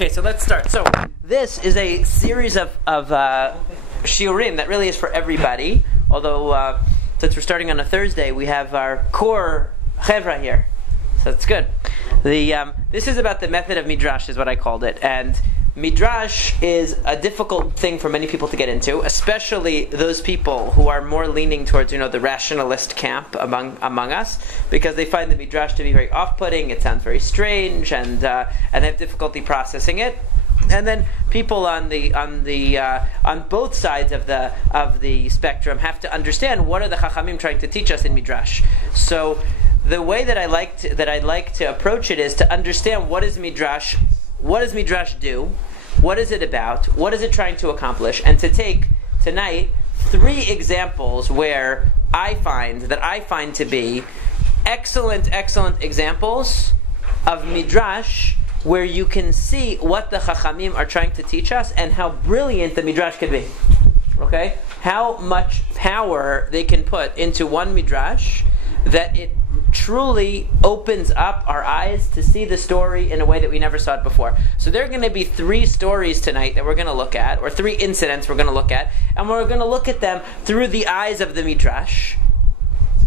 Okay, so let's start. So this is a series of shiurim that really is for everybody. Although since we're starting on a Thursday, we have our core chevra here, so it's good. This is about the method of Midrash, is what I called it, and Midrash is a difficult thing for many people to get into, especially those people who are more leaning towards, the rationalist camp among us, because they find the Midrash to be very off-putting. It sounds very strange, and they have difficulty processing it. And then people on both sides of the spectrum have to understand what are the Chachamim trying to teach us in Midrash. So the way that I'd like to approach it is to understand what is Midrash. What does Midrash do? What is it about? What is it trying to accomplish? And to take tonight 3 examples where I find to be excellent examples of Midrash, where you can see what the Chachamim are trying to teach us and how brilliant the Midrash can be. Okay? How much power they can put into one Midrash that it truly opens up our eyes to see the story in a way that we never saw it before. So there are going to be 3 stories tonight that we're going to look at, or 3 incidents we're going to look at, and we're going to look at them through the eyes of the Midrash.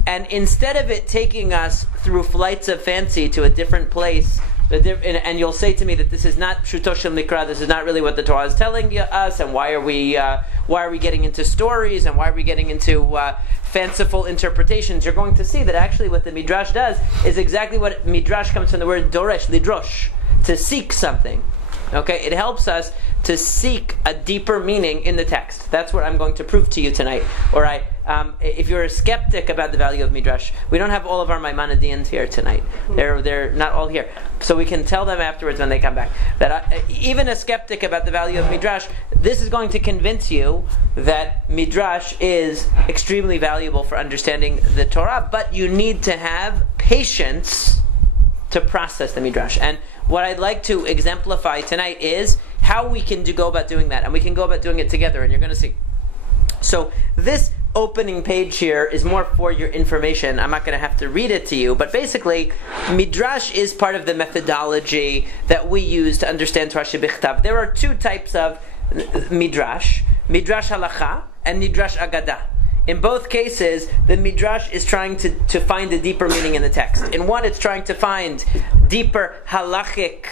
And instead of it taking us through flights of fancy to a different place, and you'll say to me that this is not Pshuto Shel Mikra, this is not really what the Torah is telling us, and why are we getting into stories, and why are we getting into fanciful interpretations? You're going to see that actually what the Midrash does is exactly what Midrash comes from the word Doresh, Lidrosh, to seek something. Okay, it helps us to seek a deeper meaning in the text. That's what I'm going to prove to you tonight. Or if you're a skeptic about the value of Midrash, we don't have all of our Maimonideans here tonight. They're not all here, so we can tell them afterwards when they come back that even a skeptic about the value of Midrash, this is going to convince you that Midrash is extremely valuable for understanding the Torah. But you need to have patience to process the Midrash. And what I'd like to exemplify tonight is how we can go about doing that, and we can go about doing it together, and you're going to see. So this opening page here is more for your information. I'm not going to have to read it to you, but basically, Midrash is part of the methodology that we use to understand Torah Shebichtav. There are 2 types of Midrash: Midrash Halacha and Midrash Agadah. In both cases, the Midrash is trying to find a deeper meaning in the text. In one, it's trying to find deeper halachic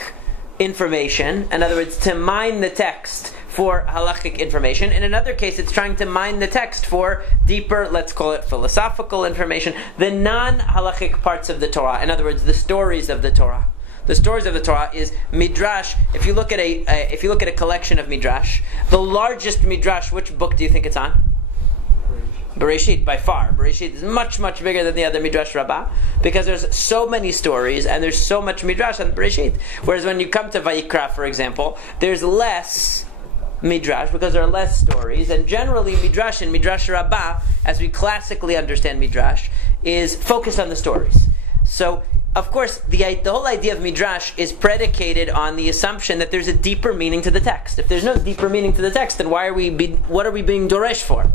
information. In other words, to mine the text for halachic information. In another case, it's trying to mine the text for deeper, let's call it philosophical information, the non-halachic parts of the Torah. In other words, the stories of the Torah. The stories of the Torah is Midrash. If you look at a collection of Midrash, the largest Midrash, which book do you think it's on? Bereshit, by far. Bereshit is much, much bigger than the other Midrash Rabbah, because there's so many stories and there's so much Midrash on Bereshit. Whereas when you come to Vayikra, for example, there's less Midrash because there are less stories. And generally, Midrash and Midrash Rabbah, as we classically understand Midrash, is focused on the stories. So, of course, the whole idea of Midrash is predicated on the assumption that there's a deeper meaning to the text. If there's no deeper meaning to the text, then what are we being Doresh for?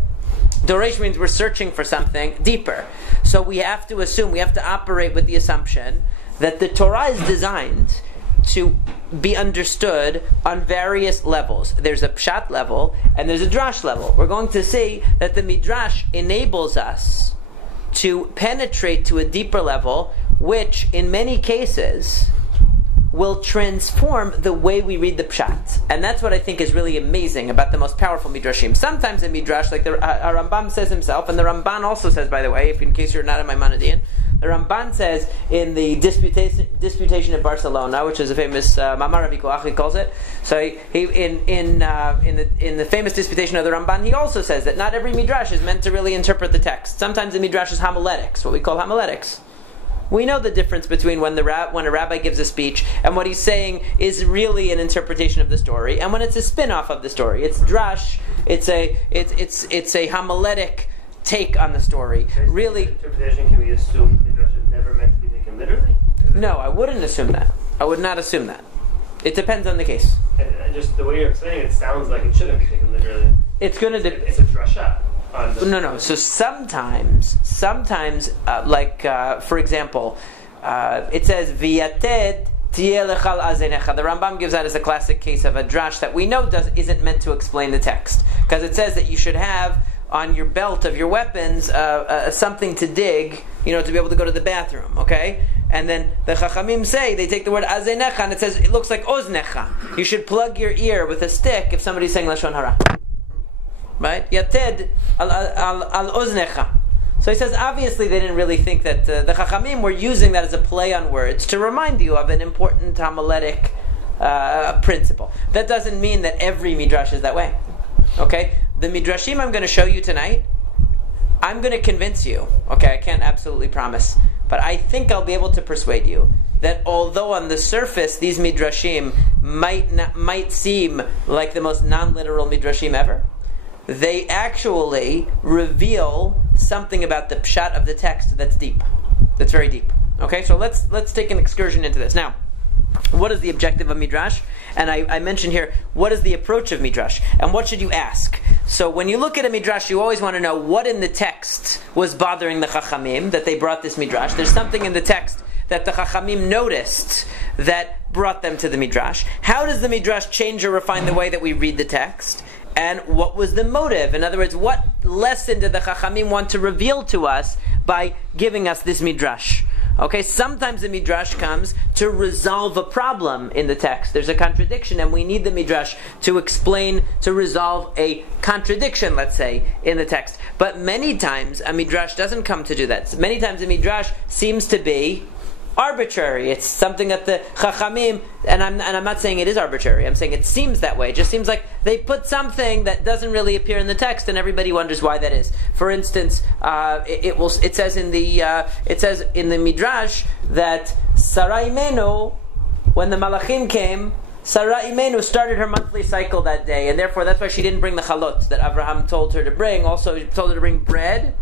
Doresh means we're searching for something deeper. So we have to operate with the assumption that the Torah is designed to be understood on various levels. There's a Pshat level and there's a Drash level. We're going to see that the Midrash enables us to penetrate to a deeper level, which in many cases will transform the way we read the Pshat. And that's what I think is really amazing about the most powerful Midrashim. Sometimes a Midrash, like the Rambam says himself, and the Ramban also says, by the way, in case you're not a Maimonidean, the Ramban says in the Disputation of Barcelona, which is a famous Mamar Vikoach, he calls it. So in the famous Disputation of the Ramban, he also says that not every Midrash is meant to really interpret the text. Sometimes the Midrash is homiletics, what we call homiletics. We know the difference between when a rabbi gives a speech and what he's saying is really an interpretation of the story, and when it's a spin-off of the story. It's drash. It's a homiletic take on the story. Really, interpretation, can we assume Midrash is never meant to be taken literally? No, I wouldn't assume that. I would not assume that. It depends on the case. And just the way you're explaining it sounds like it shouldn't be taken literally. It's going to. It's a drasha. No. So sometimes, for example, it says V'yated Tiyeh lechal azenecha. The Rambam gives that as a classic case of a drash that we know isn't meant to explain the text, because it says that you should have on your belt of your weapons something to dig, to be able to go to the bathroom. Okay, and then the Chachamim say they take the word azenecha and it says it looks like oznecha. You should plug your ear with a stick if somebody's saying lashon hara. Right? Yated al oznecha. So he says, obviously they didn't really think that the Chachamim were using that as a play on words to remind you of an important homiletic principle. That doesn't mean that every Midrash is that way. Okay? The Midrashim I'm going to show you tonight, I'm going to convince you, okay, I can't absolutely promise, but I think I'll be able to persuade you that although on the surface these Midrashim might seem like the most non-literal Midrashim ever, they actually reveal something about the pshat of the text that's deep. That's very deep. Okay, so let's take an excursion into this. Now, what is the objective of Midrash? And I mentioned here, what is the approach of Midrash? And what should you ask? So when you look at a Midrash, you always want to know what in the text was bothering the Chachamim, that they brought this Midrash. There's something in the text that the Chachamim noticed that brought them to the Midrash. How does the Midrash change or refine the way that we read the text? And what was the motive? In other words, what lesson did the Chachamim want to reveal to us by giving us this Midrash? Okay, sometimes the Midrash comes to resolve a problem in the text. There's a contradiction, and we need the Midrash to explain, to resolve a contradiction, let's say, in the text. But many times, a Midrash doesn't come to do that. Many times, a Midrash seems to be arbitrary. It's something that the Chachamim, and I'm not saying it is arbitrary, I'm saying it seems that way. It just seems like they put something that doesn't really appear in the text, and everybody wonders why that is. For instance, it says in the Midrash that Sarah Imenu, when the Malachim came, Sarah Imenu started her monthly cycle that day, and therefore that's why she didn't bring the chalot that Abraham told her to bring. Also, he told her to bring bread,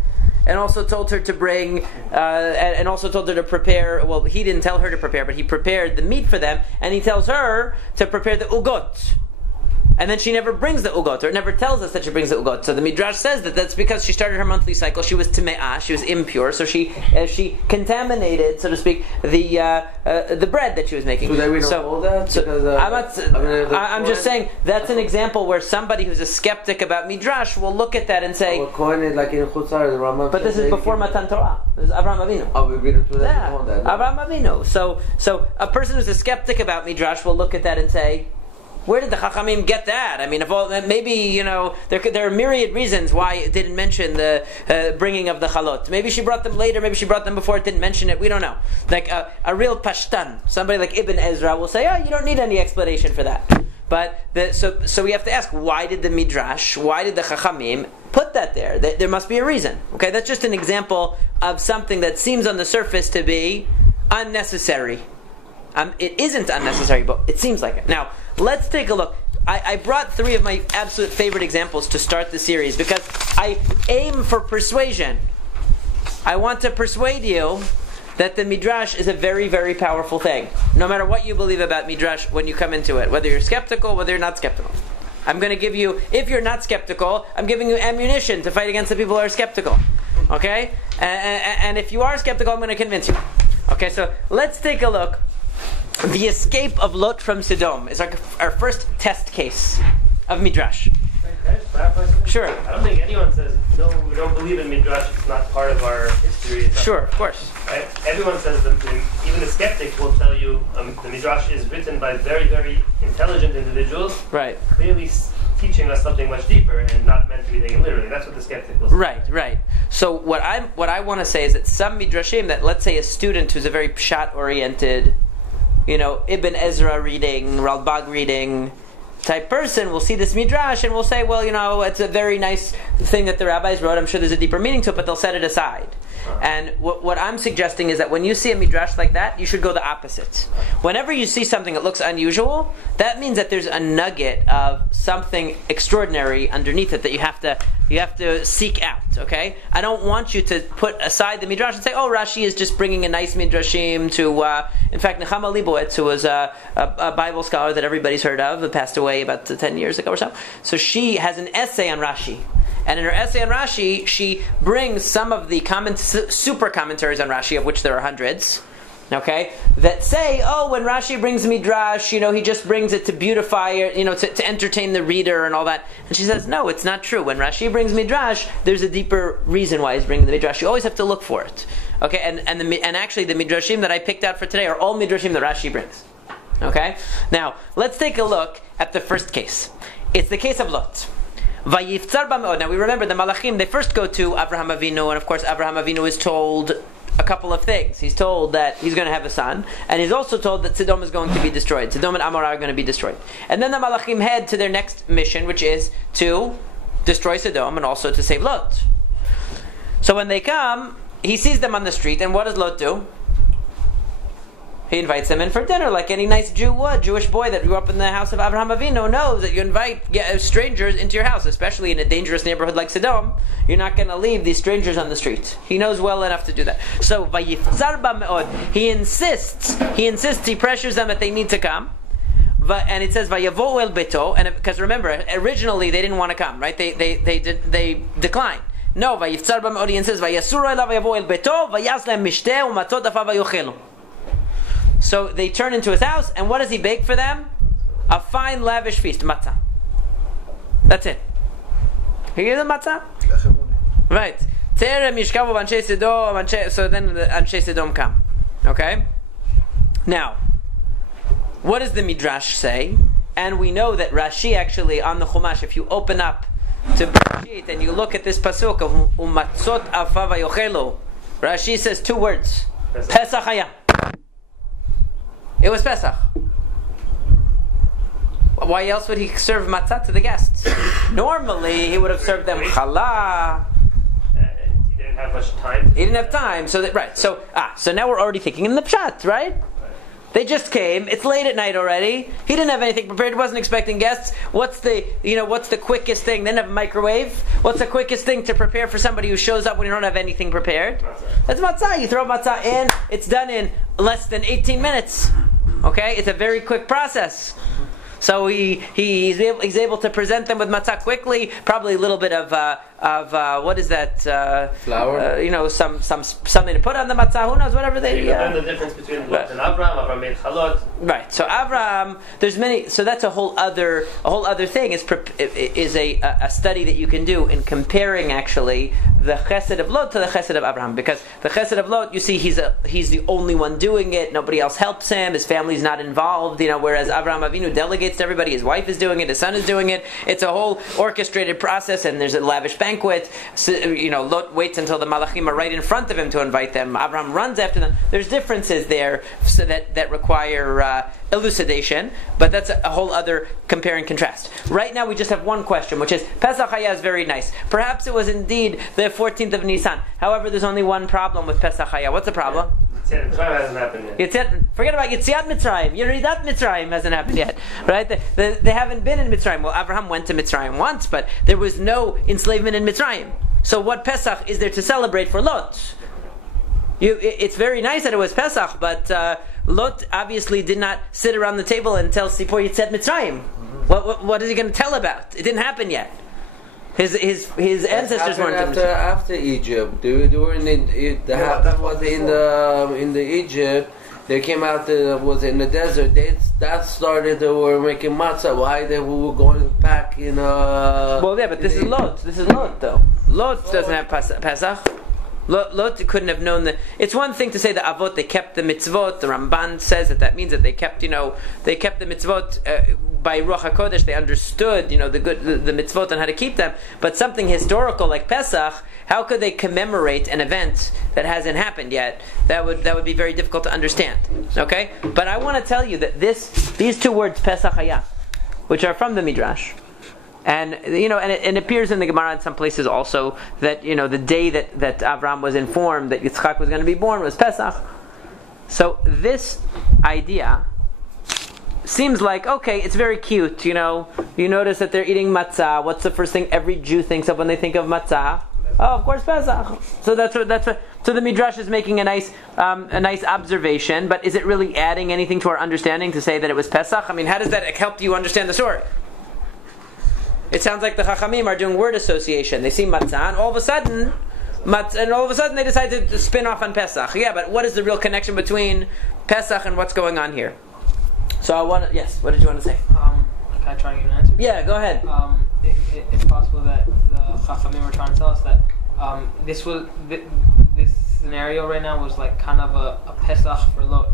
and also told her to bring, and also told her to prepare. Well, he didn't tell her to prepare, but he prepared the meat for them, and he tells her to prepare the ugot. And then she never brings the ugot, or it never tells us that she brings the ugot. So the Midrash says that that's because she started her monthly cycle. She was teme'ah, she was impure, so she contaminated, so to speak, the bread that she was making. So we don't hold that? Because, I'm just saying that's an example where somebody who's a skeptic about Midrash will look at that and say, like in Chutzar, the Rambam. But this is before Matan Torah. This is Avraham Avinu. Oh, we didn't do that. Yeah, Avraham Avinu. So a person who's a skeptic about Midrash will look at that and say, where did the Chachamim get that? I mean, maybe there are myriad reasons why it didn't mention the bringing of the chalot. Maybe she brought them later. Maybe she brought them before it didn't mention it. We don't know. Like a real pashtan, somebody like Ibn Ezra will say, "Oh, you don't need any explanation for that." But so we have to ask, why did the Midrash, why did the Chachamim put that there? There must be a reason. Okay, that's just an example of something that seems on the surface to be unnecessary. It isn't unnecessary, but it seems like it. Now, let's take a look. I brought 3 of my absolute favorite examples to start the series because I aim for persuasion. I want to persuade you that the Midrash is a very, very powerful thing. No matter what you believe about Midrash when you come into it, whether you're skeptical, whether you're not skeptical. I'm going to give you, if you're not skeptical, I'm giving you ammunition to fight against the people who are skeptical. Okay? And if you are skeptical, I'm going to convince you. Okay, so let's take a look. The escape of Lot from Sodom is our first test case of Midrash. Can I just clarify something? Sure. I don't think anyone says, no, we don't believe in Midrash, it's not part of our history. Sure, of course. Right? Everyone says that, even the skeptic will tell you the Midrash is written by very, very intelligent individuals, Right. clearly teaching us something much deeper and not meant to be taken literally. That's what the skeptic will say. Right. So what I want to say is that some Midrashim, that let's say a student who's a very pshat-oriented, Ibn Ezra reading, Ralbag reading type person will see this Midrash and will say, well, it's a very nice thing that the rabbis wrote. I'm sure there's a deeper meaning to it, but they'll set it aside. And what I'm suggesting is that when you see a Midrash like that, you should go the opposite. Whenever you see something that looks unusual, that means that there's a nugget of something extraordinary underneath it that you have to seek out, okay? I don't want you to put aside the Midrash and say, oh, Rashi is just bringing a nice Midrashim to... in fact, Nechama Leibowitz, who was a Bible scholar that everybody's heard of, who passed away about 10 years ago or so she has an essay on Rashi. And in her essay on Rashi, she brings some of the super commentaries on Rashi, of which there are hundreds, Okay, that say, oh, when Rashi brings Midrash, he just brings it to beautify it, to entertain the reader and all that. And she says, no, it's not true. When Rashi brings Midrash, there's a deeper reason why he's bringing the Midrash. You always have to look for it. Okay, and actually the Midrashim that I picked out for today are all Midrashim that Rashi brings. Okay, now let's take a look at the first case. It's the case of Lot. Vayiftzar ba'me'od. Now we remember the Malachim, they first go to Avraham Avinu, and of course Avraham Avinu is told a couple of things. He's told that he's going to have a son, and he's also told that Sodom is going to be destroyed. Sodom and Amorah are going to be destroyed. And then the Malachim head to their next mission, which is to destroy Sodom and also to save Lot. So when they come, he sees them on the street, and what does Lot do? He invites them in for dinner, like any nice Jew would. Jewish boy that grew up in the house of Avraham Avinu knows that you invite strangers into your house, especially in a dangerous neighborhood like Sodom. You're not going to leave these strangers on the street. He knows well enough to do that. So, vayiftzar ba'me'od. He insists, he pressures them that they need to come. And it says, vayavo el beto, and because remember, originally they didn't want to come, right? They declined. No, vayiftzar ba'me'od, he insists, vayasuru elav vayavo el beto, vayas lem mishteh, umatzot afav vayochelu. So they turn into his house, and what does he bake for them? A fine, lavish feast, matzah. That's it. He gives them matzah? Right. So then the Anshe Sedom come. Okay? Now, what does the Midrash say? And we know that Rashi actually, on the Chumash, if you open up to Bereshit and you look at this pasuk of Umatzot afav vayochelu, Rashi says two words. Pesach haya. It was Pesach. Why else would he serve matzah to the guests? Normally, he would have served them challah. He didn't have much time. He didn't have time. So now we're already thinking in the pshat, right? They just came. It's late at night already. He didn't have anything prepared. He wasn't expecting guests. What's the quickest thing? They didn't have a microwave. What's the quickest thing to prepare for somebody who shows up when you don't have anything prepared? Matzah. That's matzah. You throw matzah in. It's done in less than 18 minutes. Okay, it's a very quick process. So he's able to present them with matzah quickly. Probably a little bit of what is that? Flour. Something to put on the matzah. Who knows? Whatever they. You learn the difference between Lot and Avraham. Avraham made chalot. Right. So Avraham, there's many. So that's a whole other thing. Is a study that you can do in comparing actually the chesed of Lot to the chesed of Avraham, because the chesed of Lot, you see, he's the only one doing it. Nobody else helps him. His family's not involved. Whereas Avraham Avinu delegates to everybody. His wife is doing it. His son is doing it. It's a whole orchestrated process, and there's a lavish banquet. So, Lot waits until the Malachim are right in front of him to invite them. Avraham runs after them. There's differences there so that require elucidation, but that's a whole other compare and contrast. Right now we just have one question, which is Pesach Haya is very nice. Perhaps it was indeed the 14th of Nisan. However, there's only one problem with Pesach Haya. What's the problem? Yetziat Mitzrayim hasn't happened yet. Forget about Yetziat Mitzrayim. Yeridat Mitzrayim hasn't happened yet, right? They haven't been in Mitzrayim. Well, Avraham went to Mitzrayim once, but there was no enslavement in Mitzrayim. So what Pesach is there to celebrate for Lot? It's very nice that it was Pesach, but Lot obviously did not sit around the table and tell Sipor Yetziat Mitzrayim. What is he going to tell about? It didn't happen yet. His ancestors weren't after Egypt. They were in the was in the Egypt. They came out. Was in the desert. That started. They were making matzah. Why they were going to pack in? Well, yeah, but this is Lot. This is Lot, though. Lot doesn't have Pesach. Lot couldn't have known that. It's one thing to say the Avot, they kept the mitzvot. The Ramban says that means that they kept the mitzvot by Ruach HaKodesh. They understood, the mitzvot and how to keep them. But something historical like Pesach, how could they commemorate an event that hasn't happened yet? That would be very difficult to understand. Okay, but I want to tell you that these two words Pesach Haya, which are from the Midrash. And it appears in the Gemara in some places also that the day that Avraham was informed that Yitzchak was going to be born was Pesach. So this idea seems like, okay, it's very cute. You notice that they're eating matzah. What's the first thing every Jew thinks of when they think of matzah? Oh, of course, Pesach. So that's what. So the Midrash is making a nice observation. But is it really adding anything to our understanding to say that it was Pesach? I mean, how does that help you understand the story? It sounds like the Chachamim are doing word association. They see matzah, and all of a sudden, And all of a sudden they decided to spin off on Pesach. Yeah, but what is the real connection between Pesach and what's going on here? So I want to, yes, what did you want to say? Can I try to give an answer? Yeah, go ahead. It's possible that the Chachamim were trying to tell us that this scenario right now was like kind of a Pesach for Lot.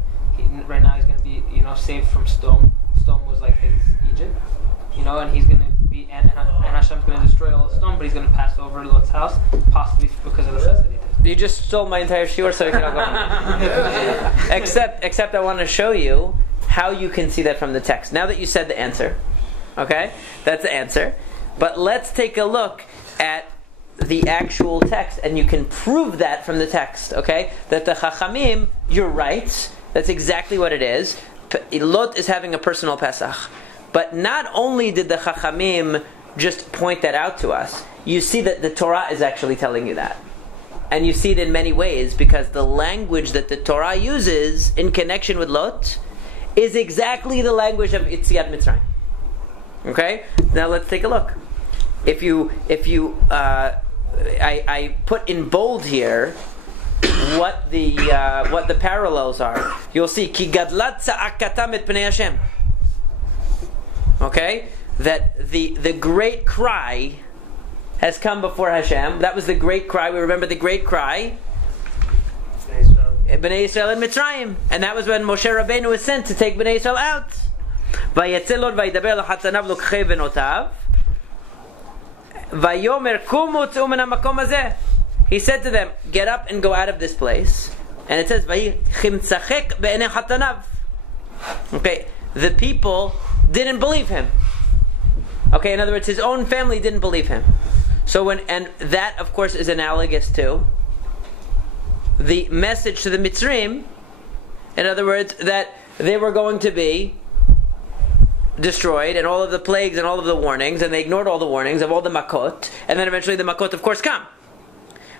Right now he's going to be, saved from Sodom. Sodom was like his Egypt, and he's going to be, and Hashem's going to destroy all of Sodom, but he's going to pass over Lot's house, possibly because of the chesed. You just stole my entire shiur, so you cannot go on. Except I want to show you how you can see that from the text. Now that you said the answer, okay, that's the answer. But let's take a look at the actual text, and you can prove that from the text, okay? That the Chachamim, you're right, that's exactly what it is. Lot is having a personal Pesach. But not only did the Chachamim just point that out to us, you see that the Torah is actually telling you that. And you see it in many ways, because the language that the Torah uses in connection with Lot is exactly the language of Yetziat Mitzrayim. Okay? Now let's take a look. I put in bold here what the parallels are. You'll see Ki gadlat tza'akatam et pnei Hashem. Okay? That the great cry has come before Hashem. That was the great cry. We remember the great cry. Bnei Yisrael in Mitzrayim. And that was when Moshe Rabbeinu was sent to take Bnei Yisrael out. Vayetze Lot vayidaber lachatzanav lokchei benotav. Vayomer kumu tz'u min hamakom hazeh. He said to them, get up and go out of this place. And it says, Vayichim tzachek be'enei chatanav. Okay, the people didn't believe him. Okay, in other words, his own family didn't believe him. And that, of course, is analogous to the message to the Mitzrim. In other words, that they were going to be destroyed, and all of the plagues and all of the warnings, and they ignored all the warnings of all the makot, and then eventually the makot, of course, come.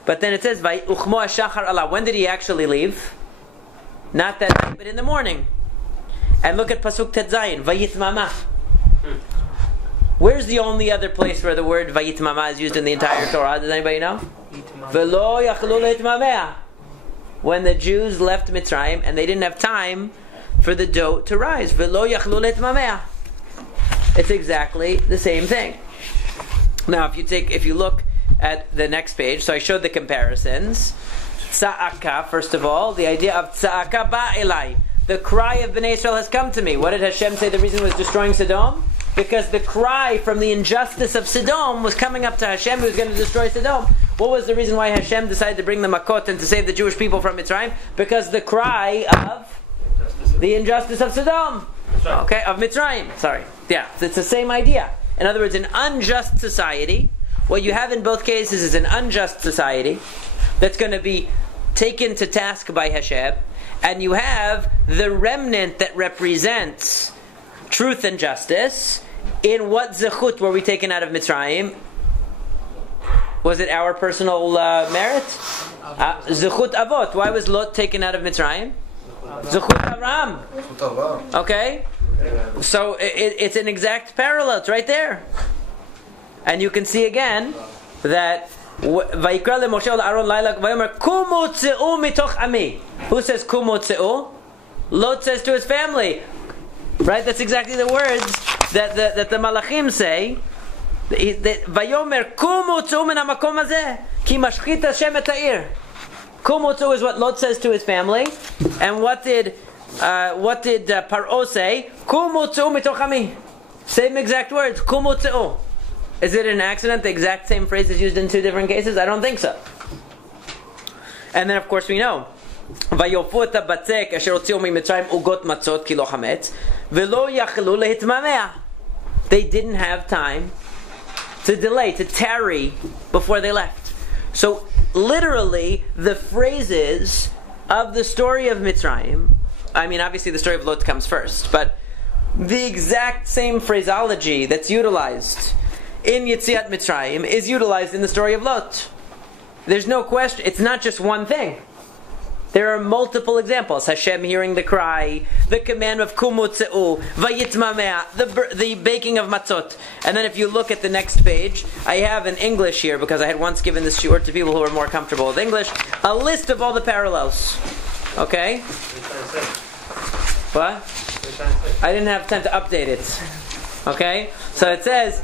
But then it says, "Vayuchmo hashachar Allah." When did he actually leave? Not that night, but in the morning. And look at pasuk Tet Zayin, Vayitmama. Where's the only other place where the word Vayitmama is used in the entire Torah? Does anybody know? Velo yachlu leitmameh. When the Jews left Mitzrayim and they didn't have time for the dough to rise. Velo yachlu leitmameh. It's exactly the same thing. Now, if you look at the next page, so I showed the comparisons. Tza'aka, first of all, the idea of tza'aka ba'elai. The cry of Bnei Israel has come to me. What did Hashem say the reason was destroying Sodom? Because the cry from the injustice of Sodom was coming up to Hashem, who was going to destroy Sodom. What was the reason why Hashem decided to bring the Makot and to save the Jewish people from Mitzrayim? Because the cry of the injustice of Sodom. Okay, of Mitzrayim. Sorry. Yeah, it's the same idea. In other words, an unjust society, what you have in both cases is an unjust society that's going to be taken to task by Hashem, and you have the remnant that represents truth and justice. In what zechut were we taken out of Mitzrayim? Was it our personal merit? Zechut avot. Why was Lot taken out of Mitzrayim? Zechut Avraham. Okay? So it's an exact parallel. It's right there. And you can see again that Vayikra leMoshe leAaron laila vayomer kumu tzeu mitoch ami. Who says kumu tzeu? Lot says to his family. Right? That's exactly the words that the Malachim say. Vayomer kumu tzeu min hamakom hazeh ki mashchit Hashem et ha'ir. Kumu tzeu is what Lot says to his family. And what did Paro say? Kumu tzeu mitoch ami. Same exact words. Kumu tzeu. Is it an accident? The exact same phrase is used in two different cases? I don't think so. And then, of course, we know. ויופו את הבצק אשר הוציאו ממצרים עוגות מצות כי לא חמץ ולא יכלו להתממע. They didn't have time to delay, to tarry before they left. So, literally, the phrases of the story of Mitzrayim, I mean, obviously the story of Lot comes first, but the exact same phraseology that's utilized in Yetziat Mitzrayim is utilized in the story of Lot. There's no question. It's not just one thing. There are multiple examples. Hashem hearing the cry, the command of kumutze'u, vayitmamea, the baking of matzot. And then if you look at the next page, I have in English here, because I had once given this shiur to people who are more comfortable with English, a list of all the parallels. Okay? What? I didn't have time to update it. Okay? So it says,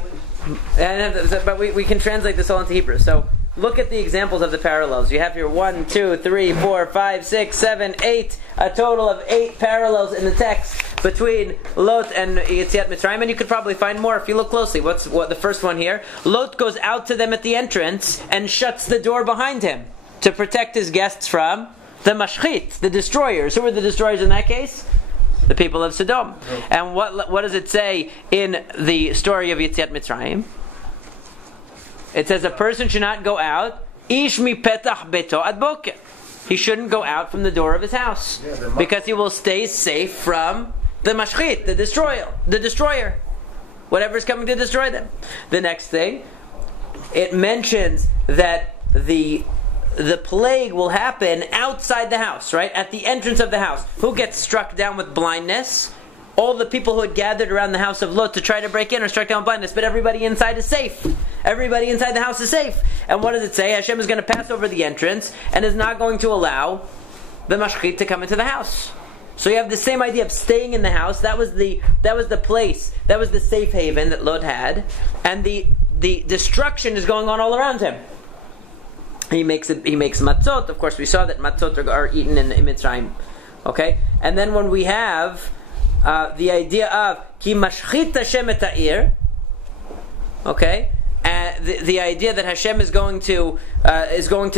but we can translate this all into Hebrew. So look at the examples of the parallels. You have here 1, 2, 3, 4, 5, 6, 7, 8. A total of 8 parallels in the text between Lot and Yetziat Mitzrayim, and you could probably find more if you look closely. What the first one here? Lot goes out to them at the entrance and shuts the door behind him to protect his guests from the mashchit, the destroyers. Who were the destroyers in that case? The people of Sodom. And what does it say in the story of Yetziat Mitzrayim? It says a person should not go out. Ish mi petach beto ad boker. He shouldn't go out from the door of his house because he will stay safe from the mashchit, the destroyer, whatever's coming to destroy them. The next thing, it mentions that the plague will happen outside the house, right? At the entrance of the house. Who gets struck down with blindness? All the people who had gathered around the house of Lot to try to break in are struck down with blindness, but everybody inside is safe. Everybody inside the house is safe. And what does it say? Hashem is going to pass over the entrance and is not going to allow the mashchit to come into the house. So you have the same idea of staying in the house. That was the place. That was the safe haven that Lot had. And the destruction is going on all around him. He makes matzot. Of course, we saw that matzot are eaten in Mitzrayim. Okay? And then when we have the idea of ki mashchit Hashem et ha'ir, okay, the idea that Hashem is going to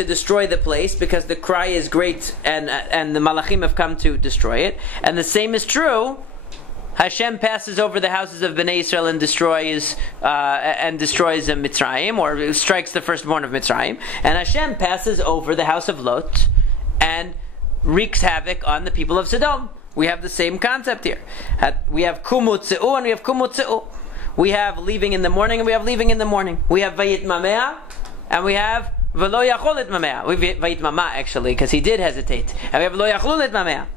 destroy the place because the cry is great and the malachim have come to destroy it. And the same is true. Hashem passes over the houses of Bnei Israel and destroys Mitzrayim, or strikes the firstborn of Mitzrayim. And Hashem passes over the house of Lot and wreaks havoc on the people of Sodom. We have the same concept here. We have kumutze'u and we have kumutze'u. We have leaving in the morning and we have leaving in the morning. We have vayit mamea and we have v'lo yachol et mamea. We have vayit mama actually, because he did hesitate. And we have lo yachol et mamea.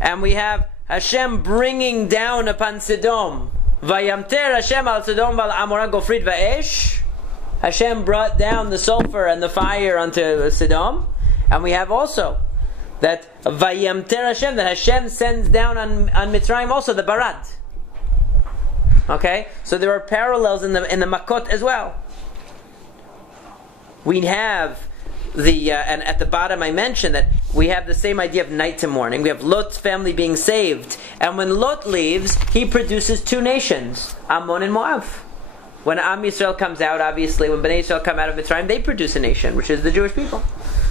And we have Hashem bringing down upon Sodom. Vayamter Hashem al Sodom val Amorah gofrit va'esh. Hashem brought down the sulfur and the fire onto Sodom. And we have also that Vayamter Hashem, that Hashem sends down on Mitzrayim also the Barad. Okay? So there are parallels in the Makot as well. We have and at the bottom I mentioned that we have the same idea of night to morning. We have Lot's family being saved. And when Lot leaves, he produces 2 nations, Ammon and Moab. When Am Yisrael comes out, obviously, when Bnei Yisrael come out of Mitzrayim, they produce a nation, which is the Jewish people.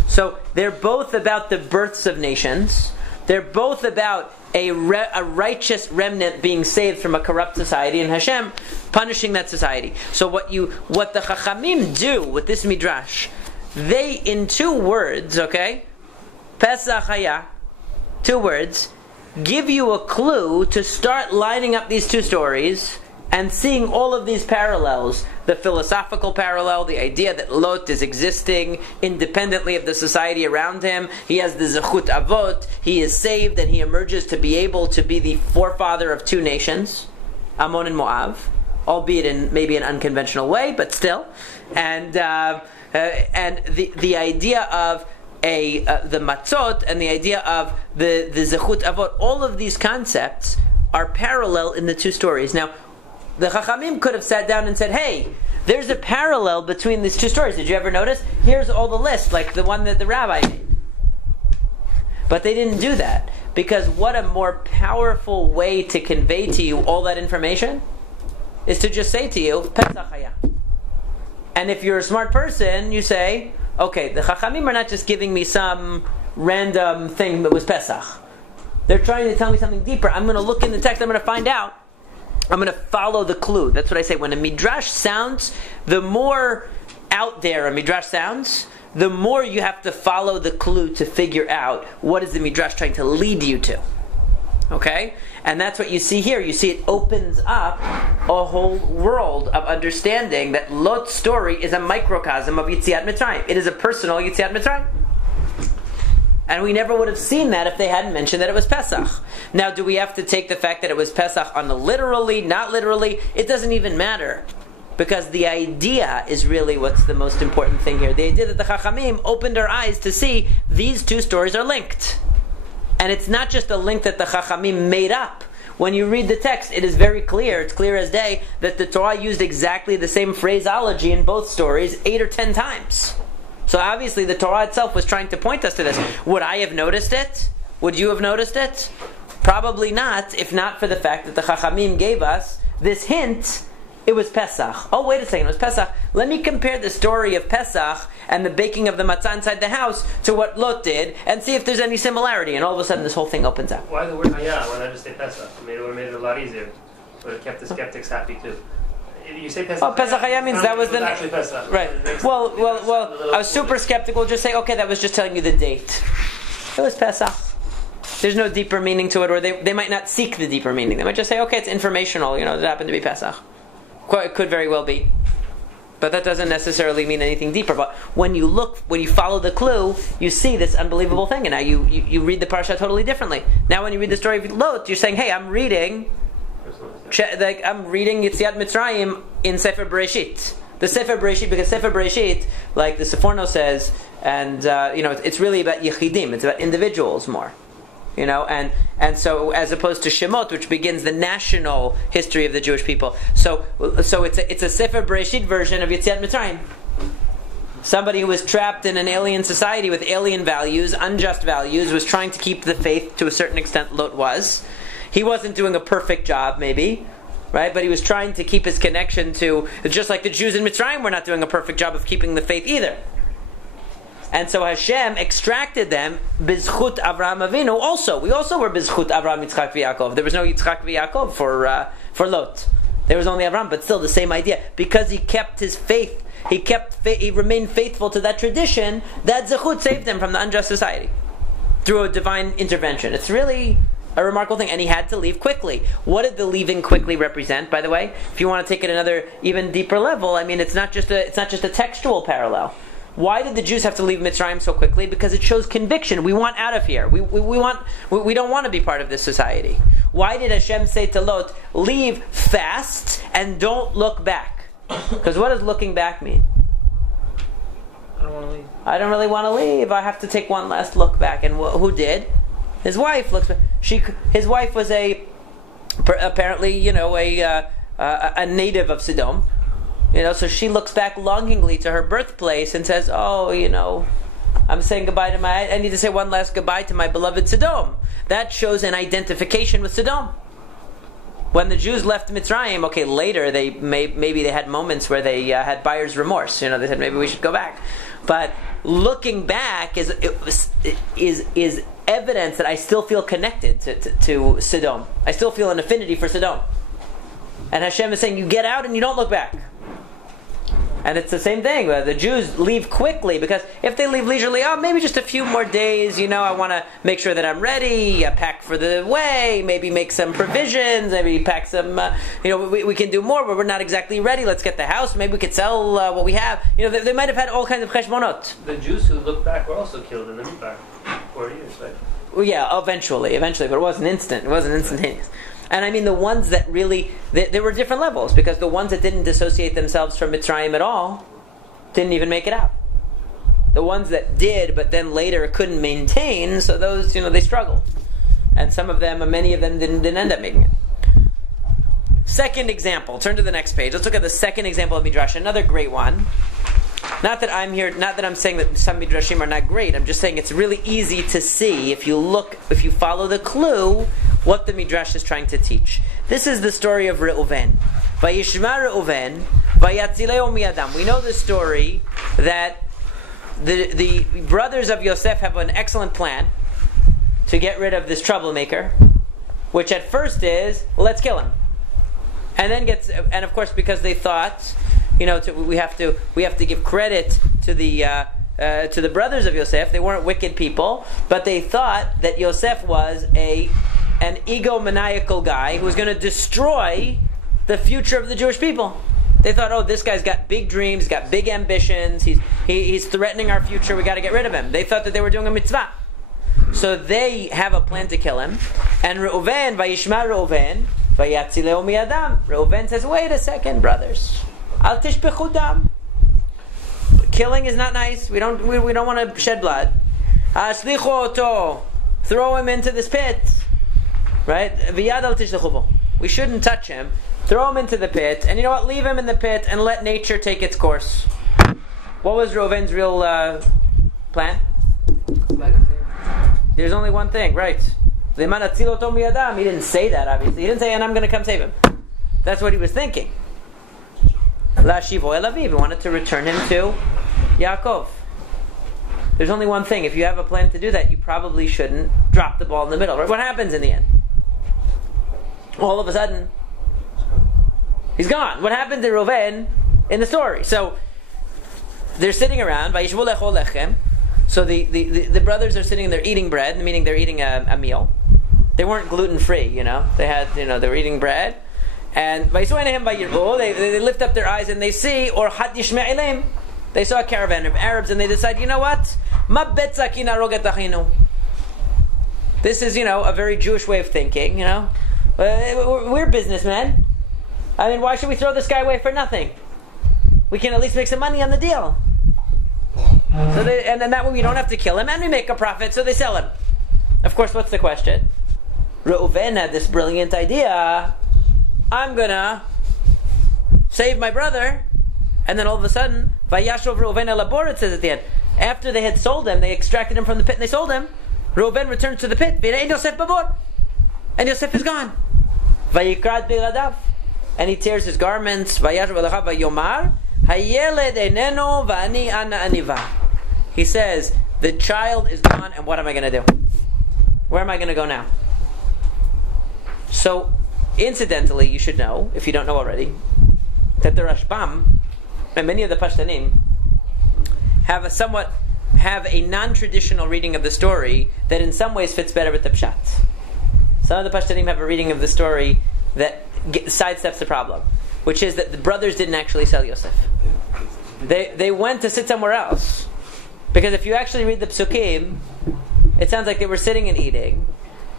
So they're both about the births of nations. They're both about a righteous remnant being saved from a corrupt society, and Hashem punishing that society. So what the Chachamim do with this Midrash, they, in 2 words, okay, Pesach Haya, 2 words, give you a clue to start lining up these 2 stories and seeing all of these parallels. The philosophical parallel, the idea that Lot is existing independently of the society around him. He has the Zechut Avot. He is saved and he emerges to be able to be the forefather of 2 nations, Ammon and Moab, albeit in maybe an unconventional way, but still. And the idea of the matzot and the idea of the Zechut Avot, all of these concepts are parallel in the 2 stories. Now, the Chachamim could have sat down and said, hey, there's a parallel between these 2 stories. Did you ever notice? Here's all the list, like the one that the rabbi made. But they didn't do that. Because what a more powerful way to convey to you all that information is to just say to you, Pesach Haya. And if you're a smart person, you say, okay, the Chachamim are not just giving me some random thing that was Pesach. They're trying to tell me something deeper. I'm going to look in the text, I'm going to find out. I'm going to follow the clue. That's what I say. When a Midrash sounds, the more out there a Midrash sounds, the more you have to follow the clue to figure out what is the Midrash trying to lead you to. Okay? And that's what you see here. You see it opens up a whole world of understanding that Lot's story is a microcosm of Yetziat Mitzrayim. It is a personal Yetziat Mitzrayim. And we never would have seen that if they hadn't mentioned that it was Pesach. Now, do we have to take the fact that it was Pesach on the literally, not literally? It doesn't even matter. Because the idea is really what's the most important thing here. The idea that the Chachamim opened our eyes to see these two stories are linked. And it's not just a link that the Chachamim made up. When you read the text, it is very clear, it's clear as day, that the Torah used exactly the same phraseology in both stories 8 or 10 times. So obviously the Torah itself was trying to point us to this. Would I have noticed it? Would you have noticed it? Probably not, if not for the fact that the Chachamim gave us this hint. It was Pesach. Oh, wait a second, it was Pesach. Let me compare the story of Pesach and the baking of the matzah inside the house to what Lot did and see if there's any similarity. And all of a sudden this whole thing opens up. Why the word Hayah? Why not just say Pesach? It would have made it a lot easier. Would have kept the skeptics happy too. You say Pesach. Oh, Pesach Hayah means that was the actually Pesach. Right. Well, I was super skeptical. Just say, okay, that was just telling you the date. It was Pesach. There's no deeper meaning to it, or they might not seek the deeper meaning. They might just say, okay, it's informational. It happened to be Pesach. It could very well be. But that doesn't necessarily mean anything deeper. But when you follow the clue, you see this unbelievable thing. And now you read the parsha totally differently. Now when you read the story of Lot, you're saying, hey, I'm reading Yetziat Mitzrayim in Sefer Bereshit. The Sefer Bereshit, because Sefer Bereshit, like the Seforno says, and it's really about Yechidim. It's about individuals more. And so as opposed to Shemot, which begins the national history of the Jewish people. So it's a Sefer Bereshit version of Yetziat Mitzrayim. Somebody who was trapped in an alien society with alien values, unjust values, was trying to keep the faith to a certain extent. Lot was. He wasn't doing a perfect job, maybe, right? But he was trying to keep his connection to, just like the Jews in Mitzrayim were not doing a perfect job of keeping the faith either. And so Hashem extracted them bizchut Avraham Avinu. We also were bizchut Avraham, Yitzchak, v'Yaakov. There was no Yitzchak v'Yaakov for Lot. There was only Avraham, but still the same idea. Because he kept his faith, he remained faithful to that tradition. That zechut saved him from the unjust society through a divine intervention. It's really a remarkable thing, and he had to leave quickly. What did the leaving quickly represent, by the way? If you want to take it another even deeper level, it's not just a textual parallel. Why did the Jews have to leave Mitzrayim so quickly? Because it shows conviction. We want out of here. We don't want to be part of this society. Why did Hashem say to Lot, leave fast and don't look back? Because what does looking back mean? I don't want to leave. I don't really want to leave. I have to take one last look back. And who did? His wife looks back. His wife was apparently a native of Sodom. So she looks back longingly to her birthplace and says, I'm saying goodbye to I need to say one last goodbye to my beloved Sodom. That shows an identification with Sodom. When the Jews left Mitzrayim, later maybe they had moments where they had buyer's remorse. They said maybe we should go back. But looking back is evidence that I still feel connected to Sodom. I still feel an affinity for Sodom. And Hashem is saying, you get out and you don't look back. And it's the same thing. The Jews leave quickly because if they leave leisurely, maybe just a few more days, I want to make sure that I'm ready, pack for the way, maybe make some provisions, maybe pack some, we can do more, but we're not exactly ready. Let's get the house. Maybe we could sell what we have. They might have had all kinds of cheshbonot. The Jews who looked back were also killed in the Midbar. 4 years, right? Well, yeah, eventually, but it wasn't instant. It wasn't instantaneous. And the ones that really, there were different levels, because the ones that didn't dissociate themselves from Mitzrayim at all didn't even make it out. The ones that did, but then later couldn't maintain, so those, they struggled. And many of them didn't end up making it. Second example, turn to the next page. Let's look at the second example of Midrash, another great one. Not that I'm saying that some Midrashim are not great. I'm just saying it's really easy to see, if you follow the clue, what the Midrash is trying to teach. This is the story of Reuven. Vayishma Reuven, vayatzileo miyadam. We know the story that the brothers of Yosef have an excellent plan to get rid of this troublemaker, which at first is, let's kill him. And of course, because they thought, we have to give credit to the brothers of Yosef. They weren't wicked people, but they thought that Yosef was an egomaniacal guy who was going to destroy the future of the Jewish people. They thought, this guy's got big dreams, got big ambitions, he's threatening our future, we got to get rid of him. They thought that they were doing a mitzvah. So they have a plan to kill him. And Reuven, Vayishma Reuven, Vayatzileo miyadam. Reuven says, wait a second, brothers. Al tishpechu dam. Killing is not nice. We don't want to shed blood. Ashlichu oto. Throw him into this pit. Right? V'yad al tishlechuvo. We shouldn't touch him. Throw him into the pit. And you know what? Leave him in the pit and let nature take its course. What was Reuven's real plan? There's only one thing, right? He didn't say that, obviously. He didn't say, and I'm going to come save him. That's what he was thinking. He wanted to return him to Yaakov. There's only one thing. If you have a plan to do that, you probably shouldn't drop the ball in the middle. Right? What happens in the end? All of a sudden, he's gone. What happened to Reuven in the story? So, they're sitting around. So the brothers are sitting and they're eating bread, meaning they're eating a meal. They weren't gluten-free, they were eating bread. And they lift up their eyes and they see, or Hat Yishma'elim, they saw a caravan of Arabs and they decide, you know what? This is, a very Jewish way of thinking, We're businessmen. I mean, why should we throw this guy away for nothing? We can at least make some money on the deal. And then that way we don't have to kill him and we make a profit, so they sell him. Of course, what's the question? Reuven had this brilliant idea. I'm gonna save my brother. And then all of a sudden, Vayashov Reuven elabor, it says at the end. After they had sold him, they extracted him from the pit and they sold him. Reuven returns to the pit. And Yosef babor. And Yosef is gone. Vayikrad biladav. And he tears his garments. Vayashov elachav vayomar. Hayeled eneno vani ana aniva. He says, the child is gone, and what am I going to do? Where am I going to go now? So, incidentally, you should know, if you don't know already, that the Rashbam and many of the Pashtanim have a non-traditional reading of the story that in some ways fits better with the Pshat. Some of the Pashtanim have a reading of the story that sidesteps the problem, which is that the brothers didn't actually sell Yosef. They went to sit somewhere else. Because if you actually read the Psukim, it sounds like they were sitting and eating,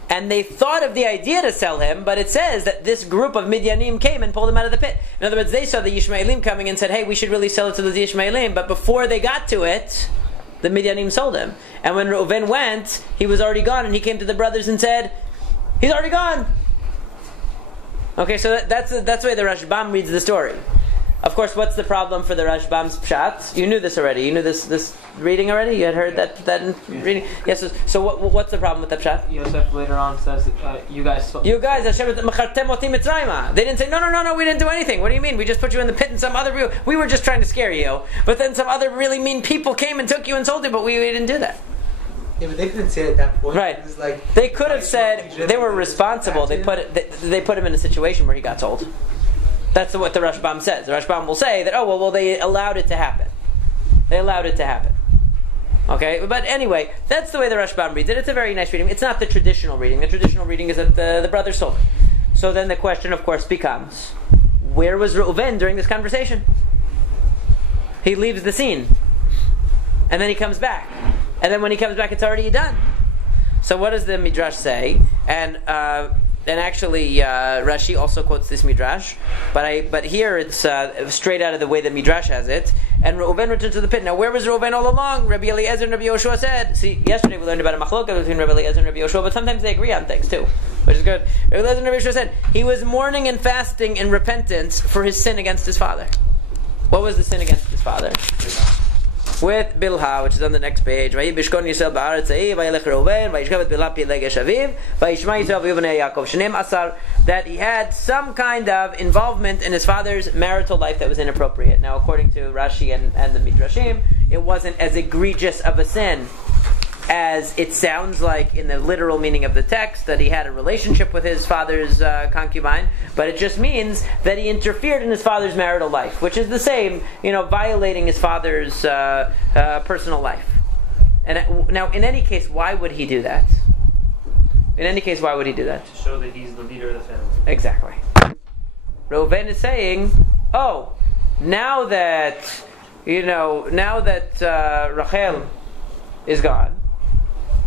and they thought of the idea to sell him, but it says that this group of Midyanim came and pulled him out of the pit. In other words, they saw the Yishmaelim coming and said, hey, we should really sell it to the Yishmaelim, but before they got to it, the Midyanim sold him. And when Reuven went, he was already gone, and he came to the brothers and said, he's already gone! Okay, so that's the way the Rashbam reads the story. Of course, what's the problem for the Rashbam's pshat? You knew this already. You knew this reading already? You had heard that reading? Yes, so what's the problem with the pshat? Yosef later on says, you guys, Hashem, they didn't say, no, we didn't do anything. What do you mean? We just put you in the pit and some other, we were just trying to scare you. But then some other really mean people came and took you and sold you, but we didn't do that. Yeah, but they couldn't say it at that point. Right. It was like, they could have said they were responsible. They put him in a situation where he got sold. That's what the Rashbam says. The Rashbam will say that, they allowed it to happen. They allowed it to happen. Okay? But anyway, that's the way the Rashbam reads it. It's a very nice reading. It's not the traditional reading. The traditional reading is that the brothers sold. So then the question, of course, becomes, where was Reuven during this conversation? He leaves the scene. And then he comes back. And then when he comes back, it's already done. So what does the Midrash say? And actually, Rashi also quotes this Midrash, but here it's straight out of the way the Midrash has it. And Reuven returned to the pit. Now, where was Reuven all along? Rabbi Eliezer and Rabbi Yoshua said. See, yesterday we learned about a machloka between Rabbi Eliezer and Rabbi Yoshua, but sometimes they agree on things too, which is good. Rabbi Eliezer and Rabbi Yoshua said he was mourning and fasting in repentance for his sin against his father. What was the sin against his father? With Bilha, which is on the next page. That he had some kind of involvement in his father's marital life that was inappropriate. Now, according to Rashi and the Midrashim, it wasn't as egregious of a sin as it sounds like in the literal meaning of the text, that he had a relationship with his father's concubine, but it just means that he interfered in his father's marital life, which is the same, violating his father's personal life. And now, in any case, why would he do that? To show that he's the leader of the family. Exactly. Reuven is saying, now that Rachel is gone,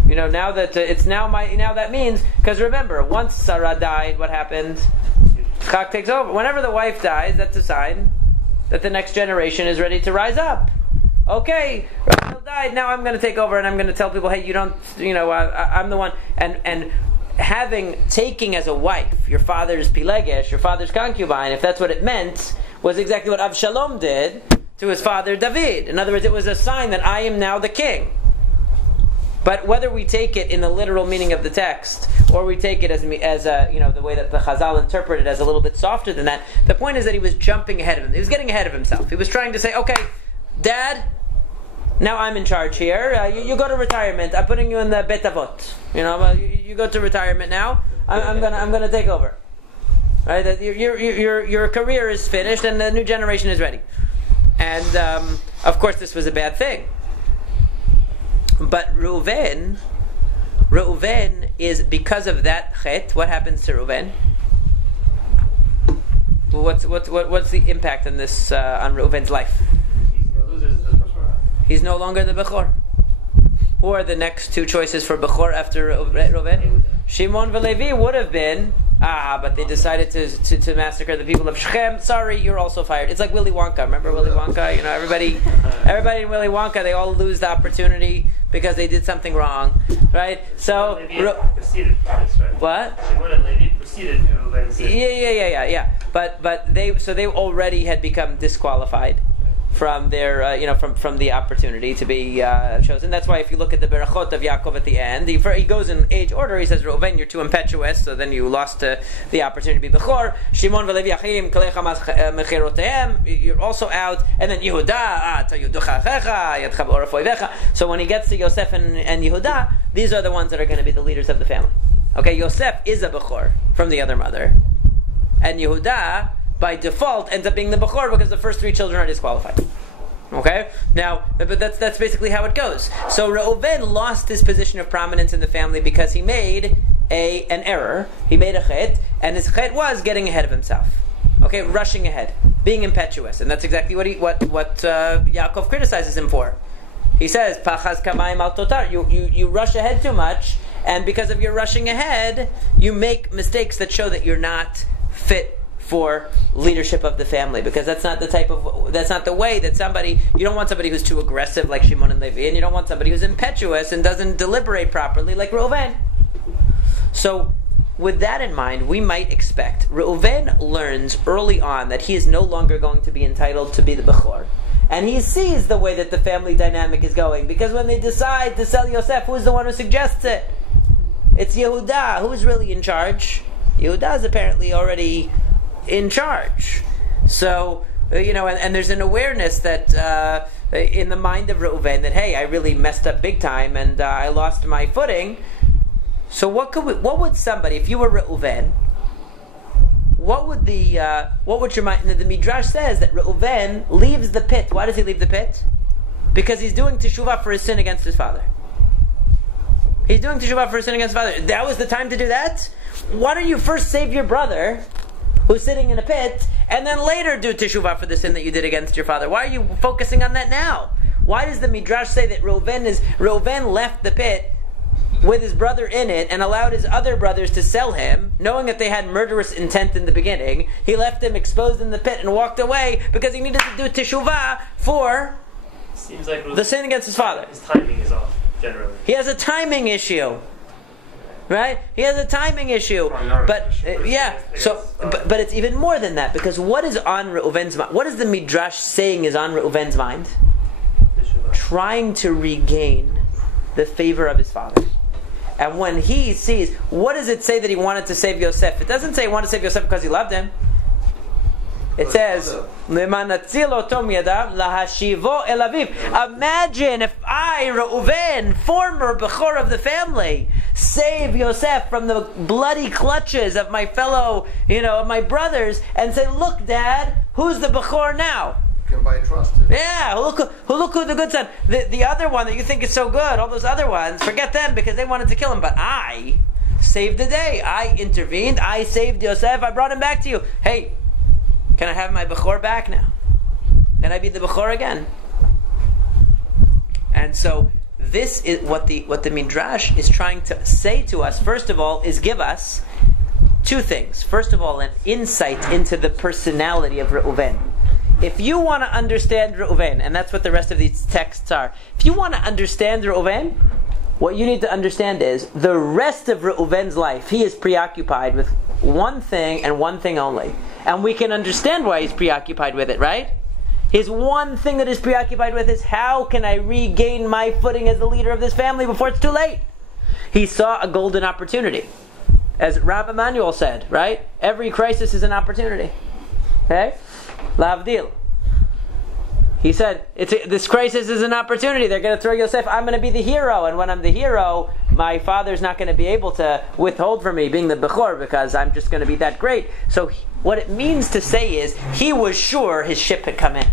Now that now that means, because remember, once Sarah died, what happened? Chak takes over. Whenever the wife dies, that's a sign that the next generation is ready to rise up. Okay, Rachel died. Now I'm going to take over, and I'm going to tell people, hey, you don't, I'm the one. And taking as a wife your father's Pilegesh, your father's concubine, if that's what it meant, was exactly what Avshalom did to his father David. In other words, it was a sign that I am now the king. But whether we take it in the literal meaning of the text, or we take it as the way that the Chazal interpreted it as a little bit softer than that, the point is that he was jumping ahead of him. He was getting ahead of himself. He was trying to say, okay, Dad, now I'm in charge here. You go to retirement. I'm putting you in the Bet Avot. You go to retirement now. I'm gonna take over. Right? That your career is finished and the new generation is ready. And of course, this was a bad thing. But Reuven is, because of that chet, what happens to Reuven? What's the impact on this on Reuven's life? He's no longer the Bechor. Who are the next two choices for Bechor after Reuven? Shimon Levi would have been, but they decided to massacre the people of Shechem. Sorry, you're also fired. It's like Willy Wonka. Remember Willy Wonka? Everybody in Willy Wonka, they all lose the opportunity because they did something wrong, right? So preceded this, right? What? Shimon and Levi preceded Reuven's. Yeah. But they already had become disqualified from their from the opportunity to be chosen. That's why if you look at the Berachot of Yaakov at the end, he goes in age order. He says, Reuven, you're too impetuous, so then you lost the opportunity to be Bechor. Shimon v'Levi achim kalecha mecherotehem, you're also out. And then Yehuda, tayuducha achecha, yadcha b'oraf oivecha. So when he gets to Yosef and Yehuda, these are the ones that are going to be the leaders of the family. Okay, Yosef is a Bechor from the other mother, and Yehuda by default ends up being the Bechor because the first three children are disqualified. Okay? Now, but that's basically how it goes. So Reuven lost his position of prominence in the family because he made an error. He made a chet, and his chet was getting ahead of himself. Okay, rushing ahead, being impetuous, and that's exactly what Yaakov criticizes him for. He says, "Pachas kamayim al totar." You rush ahead too much, and because of your rushing ahead, you make mistakes that show that you're not fit for leadership of the family, because that's not the way that you don't want somebody who's too aggressive like Shimon and Levi, and you don't want somebody who's impetuous and doesn't deliberate properly like Reuven. So with that in mind, we might expect Reuven learns early on that he is no longer going to be entitled to be the Bechor, and he sees the way that the family dynamic is going, because when they decide to sell Yosef, who's the one who suggests it? It's Yehuda. Who's really in charge? Yehuda is apparently already in charge. So, and there's an awareness that in the mind of Reuven that, hey, I really messed up big time and I lost my footing. So what would somebody, if you were Reuven, what would your mind? The Midrash says that Reuven leaves the pit. Why does he leave the pit? Because he's doing teshuvah for his sin against his father. He's doing teshuvah for his sin against his father. That was the time to do that? Why don't you first save your brother who's sitting in a pit, and then later do teshuvah for the sin that you did against your father? Why are you focusing on that now? Why does the Midrash say that Reuven left the pit with his brother in it and allowed his other brothers to sell him, knowing that they had murderous intent in the beginning? He left him exposed in the pit and walked away because he needed to do teshuvah for the sin against his father. His timing is off, generally. He has a timing issue. Right? He has a timing issue. But but it's even more than that, because what is on Reuven's mind? What is the Midrash saying is on Reuven's mind? Trying to regain the favor of his father. And when he sees, what does it say that he wanted to save Yosef? It doesn't say he wanted to save Yosef because he loved him. It says, imagine if I, Reuven, former Bechor of the family, save Yosef from the bloody clutches of my fellow, of my brothers, and say, look, Dad, who's the Bechor now? Can buy trust. Yeah, look who the good son. The other one that you think is so good, all those other ones, forget them because they wanted to kill him. But I saved the day. I intervened. I saved Yosef. I brought him back to you. Hey, can I have my Bechor back now? Can I be the Bechor again? And so this is what the Midrash is trying to say to us. First of all, is give us two things. First of all, an insight into the personality of Reuven. If you want to understand Reuven, and that's what the rest of these texts are, if you want to understand Reuven, what you need to understand is the rest of Reuven's life, he is preoccupied with one thing and one thing only. And we can understand why he's preoccupied with it, right? His one thing that he's preoccupied with is, how can I regain my footing as the leader of this family before it's too late? He saw a golden opportunity. As Rav Emanuel said, right? Every crisis is an opportunity. Okay? Lavdil. He said, this crisis is an opportunity. They're going to throw Yosef. I'm going to be the hero. And when I'm the hero, my father's not going to be able to withhold from me being the Bechor, because I'm just going to be that great. So what it means to say is, he was sure his ship had come in.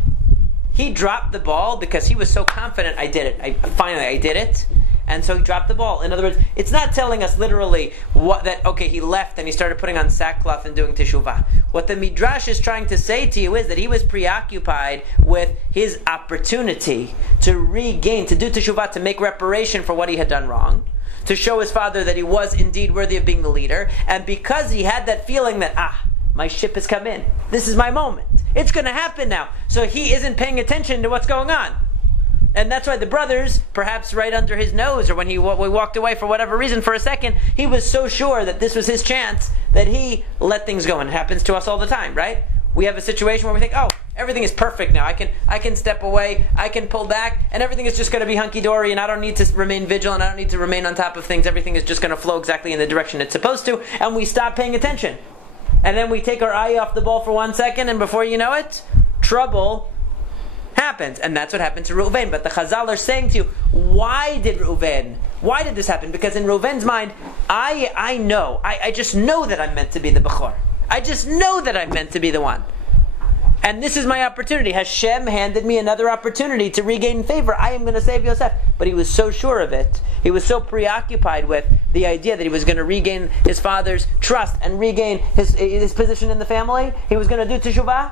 He dropped the ball because he was so confident, I did it. I did it. And so he dropped the ball. In other words, it's not telling us literally he left and he started putting on sackcloth and doing teshuvah. What the Midrash is trying to say to you is that he was preoccupied with his opportunity to regain, to do teshuvah, to make reparation for what he had done wrong, to show his father that he was indeed worthy of being the leader. And because he had that feeling that, my ship has come in. This is my moment. It's going to happen now. So he isn't paying attention to what's going on. And that's why the brothers, perhaps right under his nose, or when we walked away for whatever reason for a second, he was so sure that this was his chance that he let things go. And it happens to us all the time, right? We have a situation where we think, everything is perfect now. I can step away, I can pull back, and everything is just going to be hunky-dory, and I don't need to remain vigilant, I don't need to remain on top of things. Everything is just going to flow exactly in the direction it's supposed to, and we stop paying attention. And then we take our eye off the ball for 1 second, and before you know it, trouble happens. And that's what happened to Reuven. But the Chazal are saying to you, why did this happen? Because in Reuven's mind, I just know that I'm meant to be the Bechor. I just know that I'm meant to be the one. And this is my opportunity. Hashem handed me another opportunity to regain favor. I am going to save Yosef. But he was so sure of it. He was so preoccupied with the idea that he was going to regain his father's trust and regain his position in the family. He was going to do teshuvah,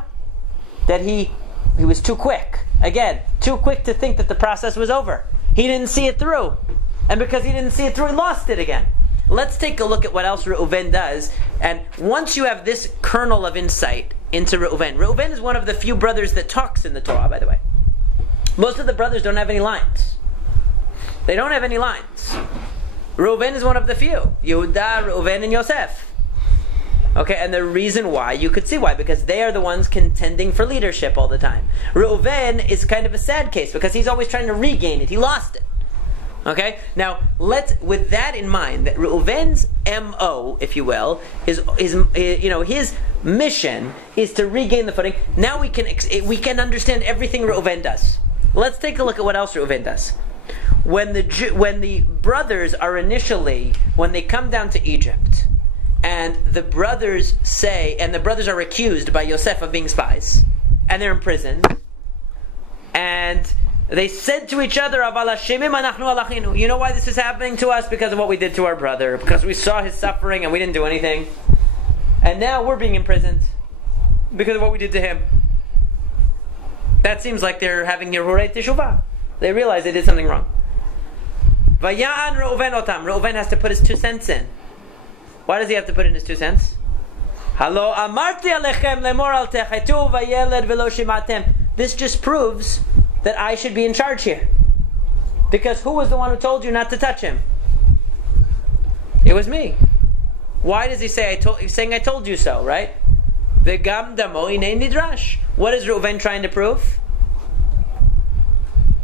that he was too quick. Again, too quick to think that the process was over. He didn't see it through. And because he didn't see it through, he lost it again. Let's take a look at what else Reuven does. And once you have this kernel of insight into Reuven. Reuven is one of the few brothers that talks in the Torah, by the way. Most of the brothers don't have any lines. They don't have any lines. Reuven is one of the few. Yehuda, Reuven, and Yosef. Okay, and the reason why, you could see why, because they are the ones contending for leadership all the time. Reuven is kind of a sad case because he's always trying to regain it. He lost it. Okay, now with that in mind, that Reuven's MO, if you will, his mission is to regain the footing. Now we can understand everything Reuven does. Let's take a look at what else Reuven does. When the brothers are when they come down to Egypt, and the brothers are accused by Yosef of being spies, and they're imprisoned, and they said to each other, you know why this is happening to us? Because of what we did to our brother, because we saw his suffering and we didn't do anything, and now we're being imprisoned because of what we did to him. That seems like they're having Yerurei Teshuvah. They realize they did something wrong. Vaya'an Reuven otam. Reuven has to put his 2 cents in. Why does he have to put in his 2 cents? Halo amarti alechem lemor al techetu vayeled velo shimatem. This just proves that I should be in charge here. Because who was the one who told you not to touch him? It was me. Why does he say he's saying I told you so, right? Vegam damo inei nidrash. What is Reuven trying to prove?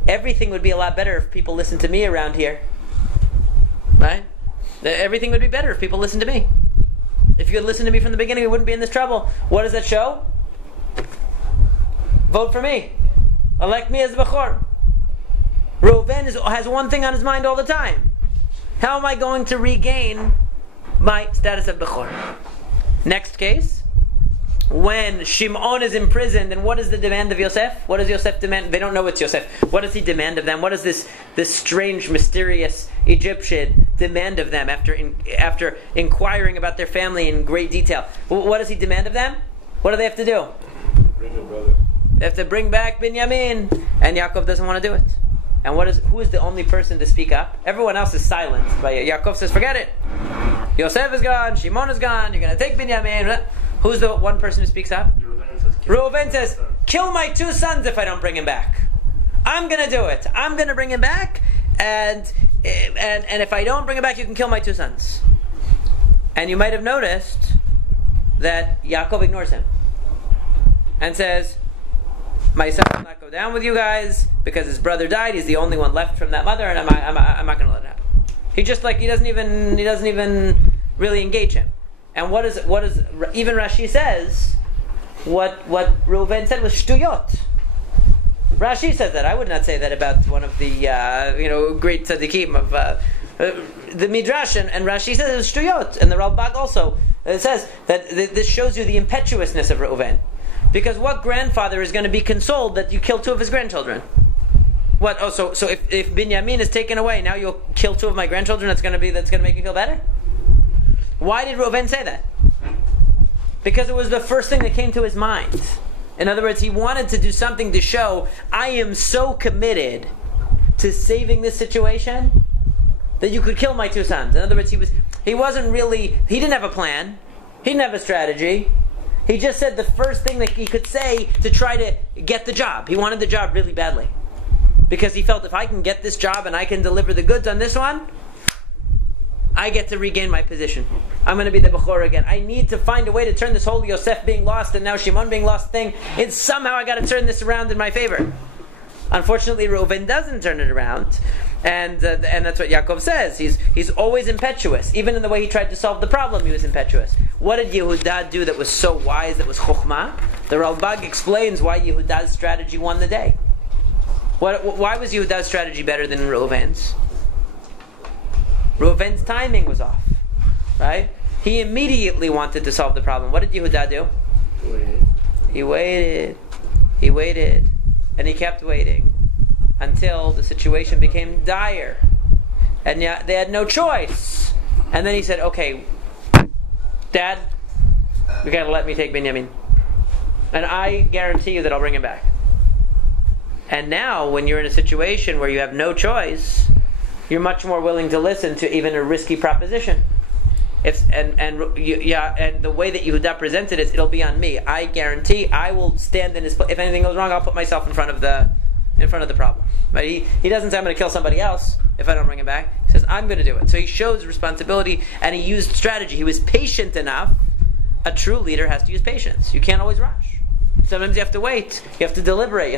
Everything would be a lot better if people listened to me around here. Right? Everything would be better if people listened to me. If you had listened to me from the beginning, we wouldn't be in this trouble. What does that show? Vote for me. Elect me as Bechor. Reuven has one thing on his mind all the time. How am I going to regain my status of Bechor? Next case. When Shimon is imprisoned, and what is the demand of Yosef? What does Yosef demand? They don't know it's Yosef. What does he demand of them? What does this strange, mysterious Egyptian demand of them after inquiring about their family in great detail? What does he demand of them? What do they have to do? Bring your brother. They have to bring back Binyamin. And Yaakov doesn't want to do it. And who is the only person to speak up? Everyone else is silent. But Yaakov says, forget it. Yosef is gone, Shimon is gone, you're going to take Binyamin. Who's the one person who speaks up? Reuven says, kill my 2 sons if I don't bring him back. I'm going to do it. I'm going to bring him back, and if I don't bring him back, you can kill my 2 sons. And you might have noticed that Yaakov ignores him and says, my son will not go down with you guys because his brother died. He's the only one left from that mother, and I'm not going to let it happen. He doesn't even really engage him. And what is even Rashi says what Reuven said was shtuyot. Rashi says that. I would not say that about one of the great tzaddikim of the Midrash, and Rashi says it was shtuyot, and the Ralbag also says that this shows you the impetuousness of Reuven. Because what grandfather is going to be consoled that you kill 2 of his grandchildren? What? Oh, so if Binyamin is taken away, now you'll kill 2 of my grandchildren. That's going to make you feel better. Why did Reuven say that? Because it was the first thing that came to his mind. In other words, he wanted to do something to show, I am so committed to saving this situation that you could kill my 2 sons. In other words, he didn't have a plan. He didn't have a strategy. He just said the first thing that he could say to try to get the job. He wanted the job really badly. Because he felt, if I can get this job and I can deliver the goods on this one, I get to regain my position. I'm going to be the Bechor again. I need to find a way to turn this whole Yosef being lost and now Shimon being lost thing. Somehow I got to turn this around in my favor. Unfortunately, Reuven doesn't turn it around. And that's what Yaakov says. He's always impetuous. Even in the way he tried to solve the problem, he was impetuous. What did Yehuda do that was so wise, that was chokhmah? The Ralbag explains why Yehuda's strategy won the day. Why was Yehuda's strategy better than Reuven's? Reuven's timing was off. Right? He immediately wanted to solve the problem. What did Yehuda do? He waited. He waited. And he kept waiting until the situation became dire. And they had no choice. And then he said, okay, Dad, you got to let me take Binyamin. And I guarantee you that I'll bring him back. And now, when you're in a situation where you have no choice, you're much more willing to listen to even a risky proposition. And the way that Yehuda presented it, it'll be on me. I guarantee I will stand in his place. If anything goes wrong, I'll put myself in front of the problem. But he doesn't say I'm going to kill somebody else if I don't bring him back. He says I'm going to do it. So he shows responsibility and he used strategy. He was patient enough. A true leader has to use patience. You can't always rush. Sometimes you have to wait. You have to deliberate. You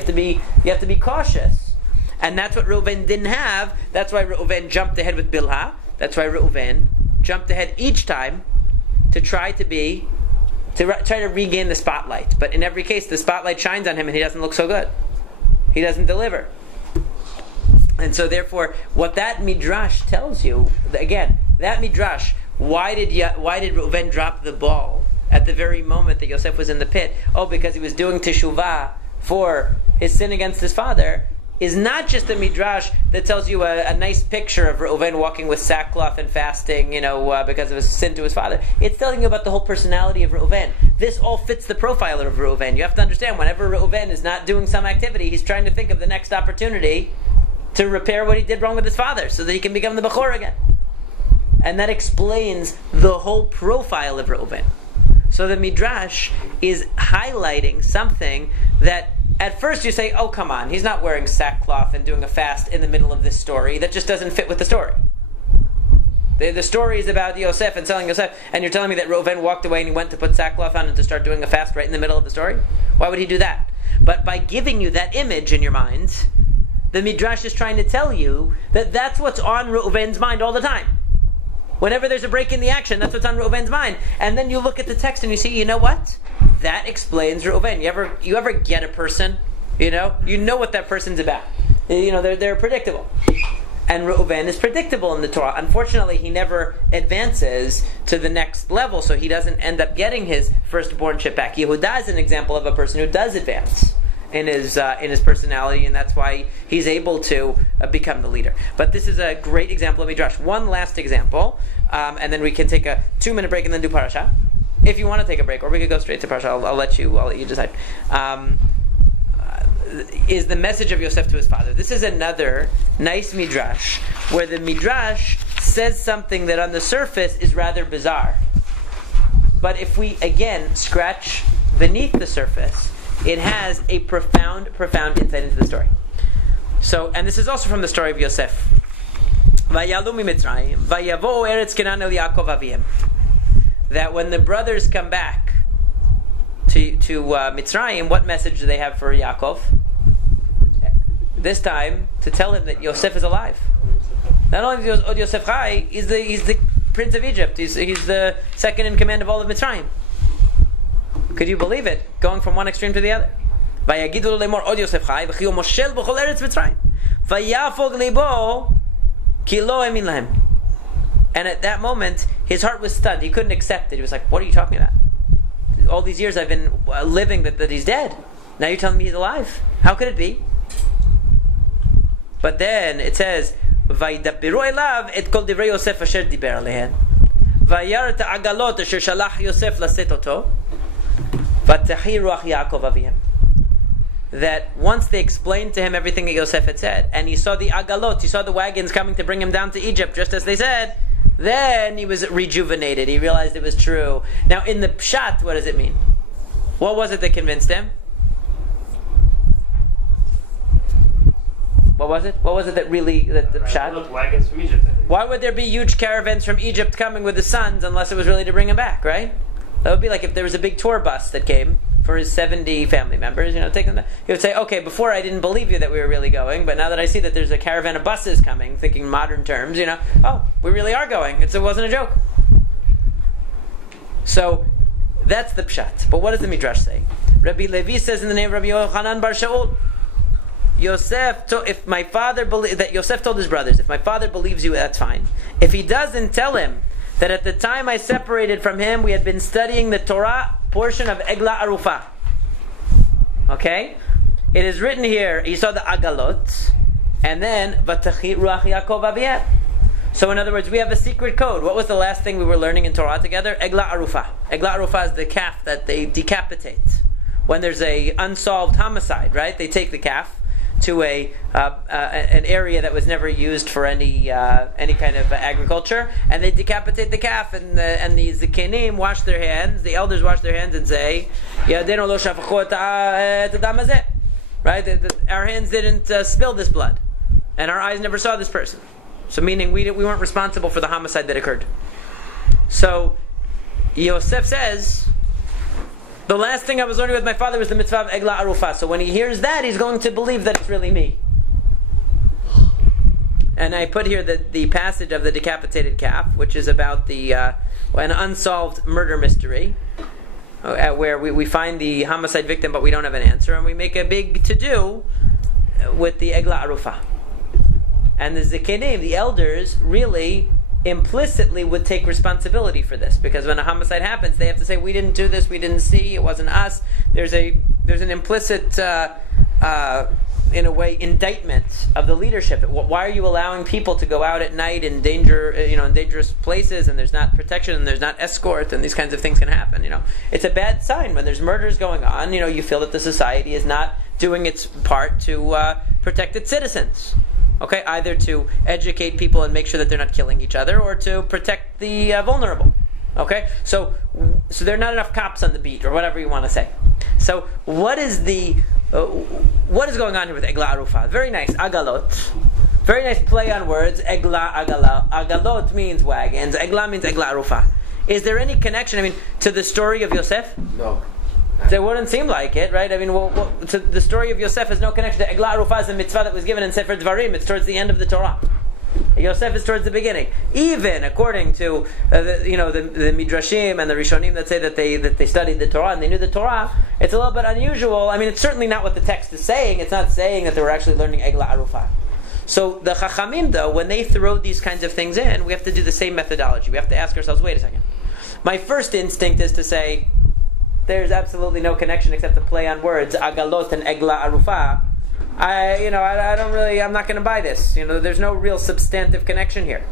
have to be cautious. And that's what Reuven didn't have. That's why Reuven jumped ahead with Bilhah. That's why Reuven jumped ahead each time to try to regain the spotlight. But in every case, the spotlight shines on him and he doesn't look so good. He doesn't deliver. And so therefore, what that Midrash tells you, again, that Midrash, why did Reuven drop the ball at the very moment that Yosef was in the pit? Oh, because he was doing teshuvah for his sin against his father, is not just a Midrash that tells you a nice picture of Reuven walking with sackcloth and fasting, because of his sin to his father. It's telling you about the whole personality of Reuven. This all fits the profile of Reuven. You have to understand, whenever Reuven is not doing some activity, he's trying to think of the next opportunity to repair what he did wrong with his father, so that he can become the Bechor again. And that explains the whole profile of Reuven. So the Midrash is highlighting something that at first you say, oh, come on, he's not wearing sackcloth and doing a fast in the middle of this story. That just doesn't fit with the story. The story is about Yosef and selling Yosef, and you're telling me that Reuven walked away and he went to put sackcloth on and to start doing a fast right in the middle of the story? Why would he do that? But by giving you that image in your mind, the Midrash is trying to tell you that that's what's on Reuven's mind all the time. Whenever there's a break in the action, that's what's on Reuven's mind. And then you look at the text and you see, you know what? That explains Reuven. You ever get a person, you know what that person's about. They're predictable. And Reuven is predictable in the Torah. Unfortunately, he never advances to the next level, so he doesn't end up getting his firstborn chip back. Yehuda is an example of a person who does advance in his personality, and that's why he's able to become the leader. But this is a great example of Midrash. One last example, and then we can take a 2-minute break and then do parasha. If you want to take a break, or we could go straight to parasha. I'll let you decide. is the message of Yosef to his father. This is another nice Midrash, where the Midrash says something that on the surface is rather bizarre. But if we, again, scratch beneath the surface, it has a profound insight into the story. So, and this is also from the story of Yosef. Vayalu miMitzrayim, vayavo eretz Kenan el Yaakov aviem. That when the brothers come back to Mitzrayim, what message do they have for Yaakov? This time, to tell him that Yosef is alive. Not only is Yosef Chai, he's the prince of Egypt. He's the second in command of all of Mitzrayim. Could you believe it? Going from one extreme to the other. Vayagidu lemor od Yosef Chai, v'chiu moshel b'chol eretz Mitzrayim. Vayafog libo ki lo emin lahem. And at that moment, his heart was stunned. He couldn't accept it. He was like, what are you talking about? All these years I've been living that he's dead. Now you're telling me he's alive. How could it be? But then it says, "Vaydabiru elav et kol divrei Yosef asher diber alehen, vayar et ha'agalot asher shalach Yosef laset oto, v'tahi ruach Yaakov aviem." That once they explained to him everything that Yosef had said, and he saw the agalot, he saw the wagons coming to bring him down to Egypt, just as they said, then he was rejuvenated. He realized it was true. Now, in the pshat, what does it mean? What was it that convinced him? What was it? What was it that really, that the pshat? Wagons from Egypt, I think. Why would there be huge caravans from Egypt coming with the sons unless it was really to bring him back, right? That would be like if there was a big tour bus that came for his 70 family members, take them there. He would say, okay, before I didn't believe you that we were really going, but now that I see that there's a caravan of buses coming, thinking modern terms, oh, we really are going. It wasn't a joke. So, that's the pshat. But what does the Midrash say? Rabbi Levi says in the name of Rabbi Yochanan Bar Shaul, Yosef told his brothers, if my father believes you, that's fine. If he doesn't, tell him that at the time I separated from him, we had been studying the Torah portion of Egla Arufa. Okay? It is written here, he saw the Agalot, and then Vatachi Ruach Yaakov Aviyah. So in other words, we have a secret code. What was the last thing we were learning in Torah together? Egla Arufa. Egla Arufa is the calf that they decapitate. When there's a unsolved homicide, right? They take the calf to an area that was never used for any kind of agriculture, and they decapitate the calf, and the Zikanim wash their hands, the elders wash their hands and say, Yadenu lo shafachu et hadam hazeh. Right? Our hands didn't spill this blood, and our eyes never saw this person. So meaning we weren't responsible for the homicide that occurred. So Yosef says, the last thing I was learning with my father was the mitzvah of Egla Arufa. So when he hears that, he's going to believe that it's really me. And I put here the passage of the decapitated calf, which is about an unsolved murder mystery, where we find the homicide victim, but we don't have an answer, and we make a big to-do with the Egla Arufa. And the Zikanim, the elders, really implicitly would take responsibility for this, because when a homicide happens, they have to say, we didn't do this, we didn't see, it wasn't us. There's an implicit in a way indictment of the leadership. Why are you allowing people to go out at night in danger, in dangerous places, and there's not protection and there's not escort, and these kinds of things can happen. It's a bad sign when there's murders going on. You feel that the society is not doing its part to protect its citizens. Okay, either to educate people and make sure that they're not killing each other, or to protect the vulnerable. Okay, so there are not enough cops on the beat, or whatever you want to say. So what is going on here with Egla Arufa? Very nice, Agalot. Very nice play on words. Egla, Agala. Agalot means wagons. Egla means Egla Arufa. Is there any connection, to the story of Yosef? No. There wouldn't seem like it, right? So the story of Yosef has no connection to Egla Arufa, is a mitzvah that was given in Sefer Dvarim. It's towards the end of the Torah. Yosef is towards the beginning. Even according to the Midrashim and the Rishonim that say that they studied the Torah and they knew the Torah, it's a little bit unusual. It's certainly not what the text is saying. It's not saying that they were actually learning Egla Arufa. So the Chachamim, though, when they throw these kinds of things in, we have to do the same methodology. We have to ask ourselves, wait a second. My first instinct is to say, there's absolutely no connection except to play on words, Agalot and Egla Arufa. I'm not going to buy this. There's no real substantive connection here.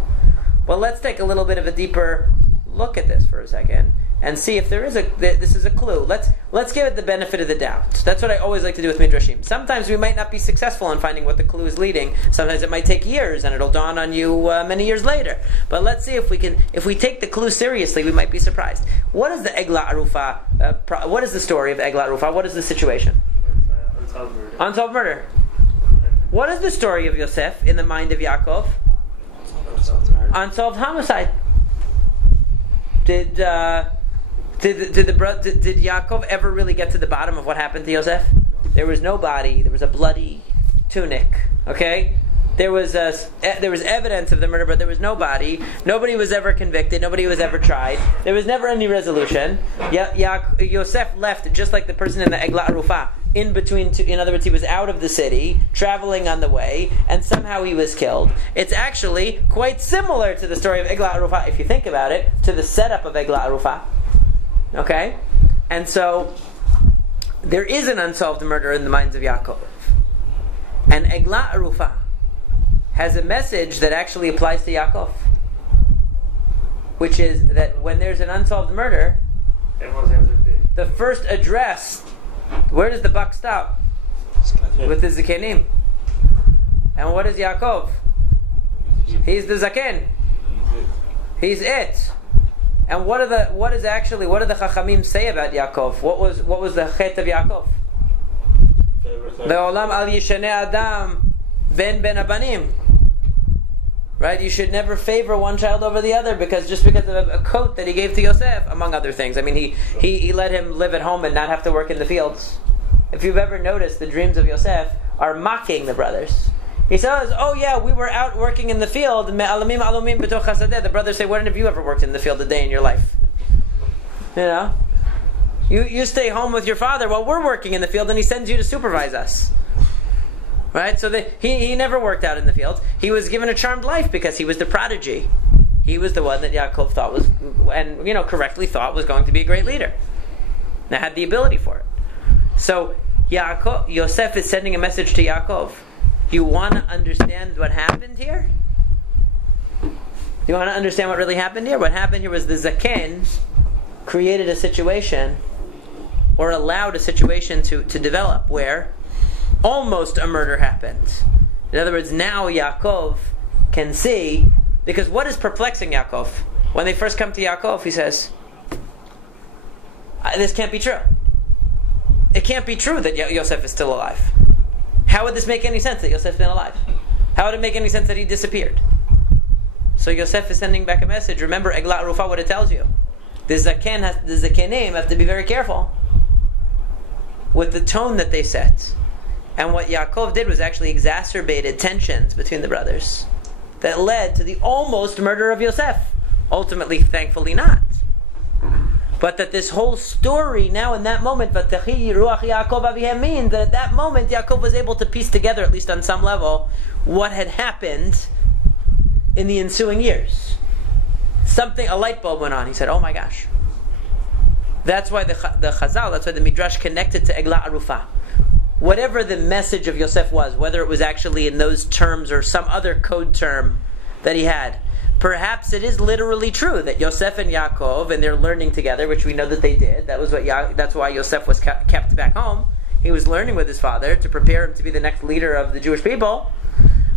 Well, let's take a little bit of a deeper look at this for a second. and see if there is this is a clue. Let's give it the benefit of the doubt. That's what I always like to do with Midrashim. Sometimes we might not be successful in finding what the clue is leading. Sometimes it might take years, and it'll dawn on you many years later. But let's see if we take the clue seriously, we might be surprised. What is the Egla Arufa? What is the story of Egla Arufa? What is the situation? Unsolved murder. Unsolved murder. What is the story of Yosef in the mind of Yaakov? Unsolved homicide. Did Yaakov ever really get to the bottom of what happened to Yosef? There was no body. There was a bloody tunic. Okay, there was evidence of the murder, but there was no body. Nobody was ever convicted. Nobody was ever tried. There was never any resolution. Yosef left just like the person in the Egla Arufa. In between, in other words, he was out of the city, traveling on the way, and somehow he was killed. It's actually quite similar to the story of Egla Arufa, if you think about it, to the setup of Egla Arufa. Okay? And so, there is an unsolved murder in the minds of Yaakov. And Egla Arufa has a message that actually applies to Yaakov. Which is that when there's an unsolved murder, Everyone's hands are big. the first address, where does the buck stop? With the Zakenim. And what is Yaakov? He's the Zaken. He's it. And what do the Chachamim say about Yaakov? What was the chet of Yaakov? Le'olam al yishanei adam ben abanim. Right? You should never favor one child over the other because of a coat that he gave to Yosef, among other things. I mean, he let him live at home and not have to work in the fields. If you've ever noticed, the dreams of Yosef are mocking the brothers. He says, oh yeah, we were out working in the field. The brothers say, when have you ever worked in the field a day in your life? You know? You stay home with your father while we're working in the field and he sends you to supervise us. Right? So he never worked out in the field. He was given a charmed life because he was the prodigy. He was the one that Yaakov thought was, and correctly thought was going to be a great leader. And had the ability for it. So Yosef is sending a message to Yaakov. You want to understand what happened here? You want to understand what really happened here? What happened here was the Zaken created a situation, or allowed a situation to develop where almost a murder happened. In other words, now Yaakov can see, because what is perplexing Yaakov? When they first come to Yaakov, he says, this can't be true. It can't be true that Yosef is still alive. How would this make any sense that Yosef's been alive? How would it make any sense that he disappeared? So Yosef is sending back a message. Remember, Egla Arufa, what it tells you. The Zakenim have to be very careful with the tone that they set. And what Yaakov did was actually exacerbated tensions between the brothers that led to the almost murder of Yosef. Ultimately, thankfully not. But that this whole story now in that moment, means that at that moment Yaakov was able to piece together, at least on some level, what had happened in the ensuing years. A light bulb went on. He said, oh my gosh. That's why the Chazal, that's why the Midrash connected to Egla Arufa. Whatever the message of Yosef was, whether it was actually in those terms or some other code term that he had, perhaps it is literally true that Yosef and Yaakov, and they're learning together, which we know that they did. That's why Yosef was kept back home. He was learning with his father to prepare him to be the next leader of the Jewish people.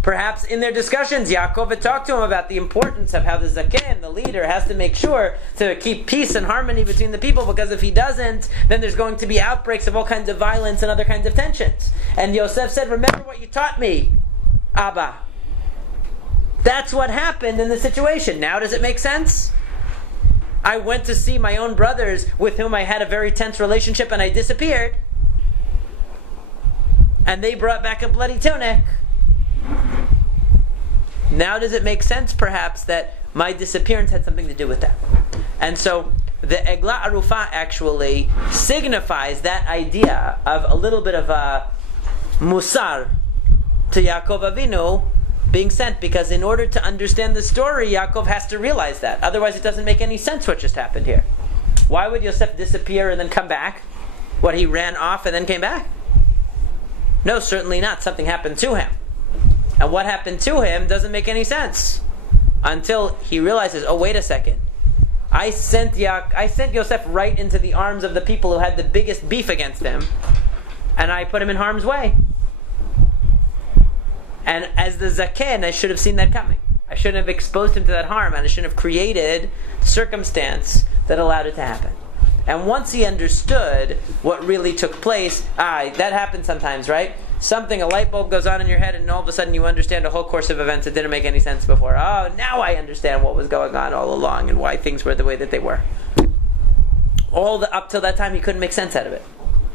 Perhaps in their discussions, Yaakov had talked to him about the importance of how the Zaken, the leader, has to make sure to keep peace and harmony between the people, because if he doesn't, then there's going to be outbreaks of all kinds of violence and other kinds of tensions. And Yosef said, remember what you taught me, Abba. That's what happened in the situation. Now does it make sense? I went to see my own brothers with whom I had a very tense relationship and I disappeared. And they brought back a bloody tunic. Now does it make sense, perhaps, that my disappearance had something to do with that? And so the Egla Arufa actually signifies that idea of a little bit of a musar to Yaakov Avinu being sent, because in order to understand the story, Yaakov has to realize that. Otherwise it doesn't make any sense what just happened here. Why would Yosef disappear and then come back? What, he ran off and then came back? No, certainly not. Something happened to him. And what happened to him doesn't make any sense until he realizes, oh, wait a second. I sent Yosef right into the arms of the people who had the biggest beef against him, and I put him in harm's way. And as the Zaken, I should have seen that coming. I shouldn't have exposed him to that harm, and I shouldn't have created circumstance that allowed it to happen. And once he understood what really took place, that happens sometimes, right? A light bulb goes on in your head, and all of a sudden you understand a whole course of events that didn't make any sense before. Oh, now I understand what was going on all along and why things were the way that they were. Up till that time, he couldn't make sense out of it.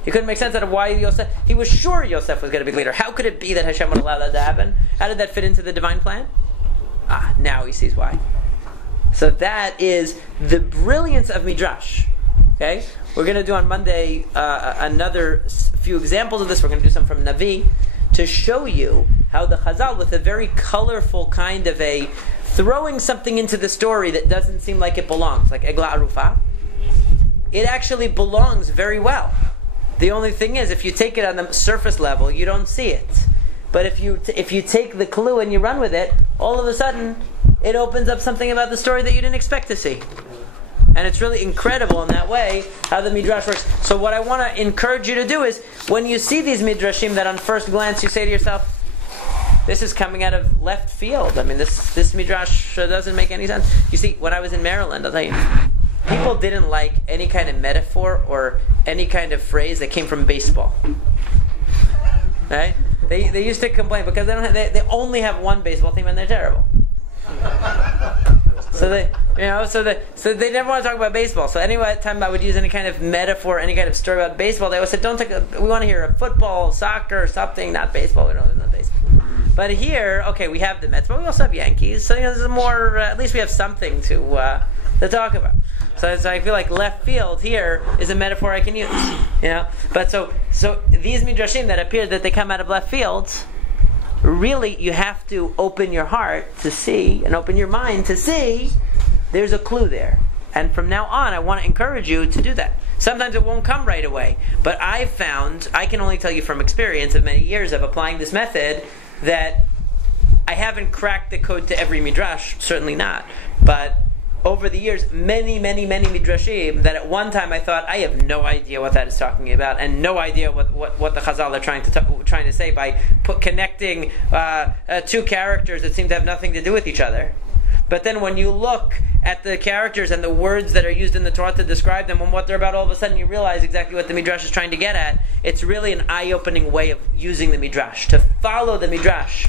He couldn't make sense out of why Yosef. He was sure Yosef was going to be leader. How could it be that Hashem would allow that to happen? How did that fit into the divine plan? Now he sees why. So that is the brilliance of Midrash. Okay, we're going to do on Monday another few examples of this. We're going to do some from Navi to show you how the Chazal, with a very colorful kind of a throwing something into the story that doesn't seem like it belongs, like Egla Arufa, it actually belongs very well. The only thing is, if you take it on the surface level, you don't see it. But if you take the clue and you run with it, all of a sudden it opens up something about the story that you didn't expect to see. And it's really incredible in that way how the Midrash works. So what I want to encourage you to do is, when you see these Midrashim that on first glance you say to yourself, this is coming out of left field. I mean, this Midrash doesn't make any sense. You see, when I was in Maryland, I'll tell you, people didn't like any kind of metaphor or any kind of phrase that came from baseball. Right? They used to complain because they only have one baseball team and they're terrible. So they never want to talk about baseball. So any time I would use any kind of metaphor, any kind of story about baseball, they always said, we want to hear football, soccer, something, not baseball. We don't know baseball. But here, okay, we have the Mets, but we also have Yankees. So this is more. At least we have something to talk about. So I feel like left field here is a metaphor I can use. But so these midrashim that appear that they come out of left field, really you have to open your heart to see and open your mind to see there's a clue there. And from now on, I want to encourage you to do that. Sometimes it won't come right away, but I've found, I can only tell you from experience of many years of applying this method, that I haven't cracked the code to every midrash, certainly not, but over the years, many midrashim that at one time I thought, I have no idea what that is talking about, and no idea what the Chazal are trying to say by connecting two characters that seem to have nothing to do with each other. But then when you look at the characters and the words that are used in the Torah to describe them and what they're about, all of a sudden you realize exactly what the Midrash is trying to get at. It's really an eye-opening way of using the Midrash, to follow the Midrash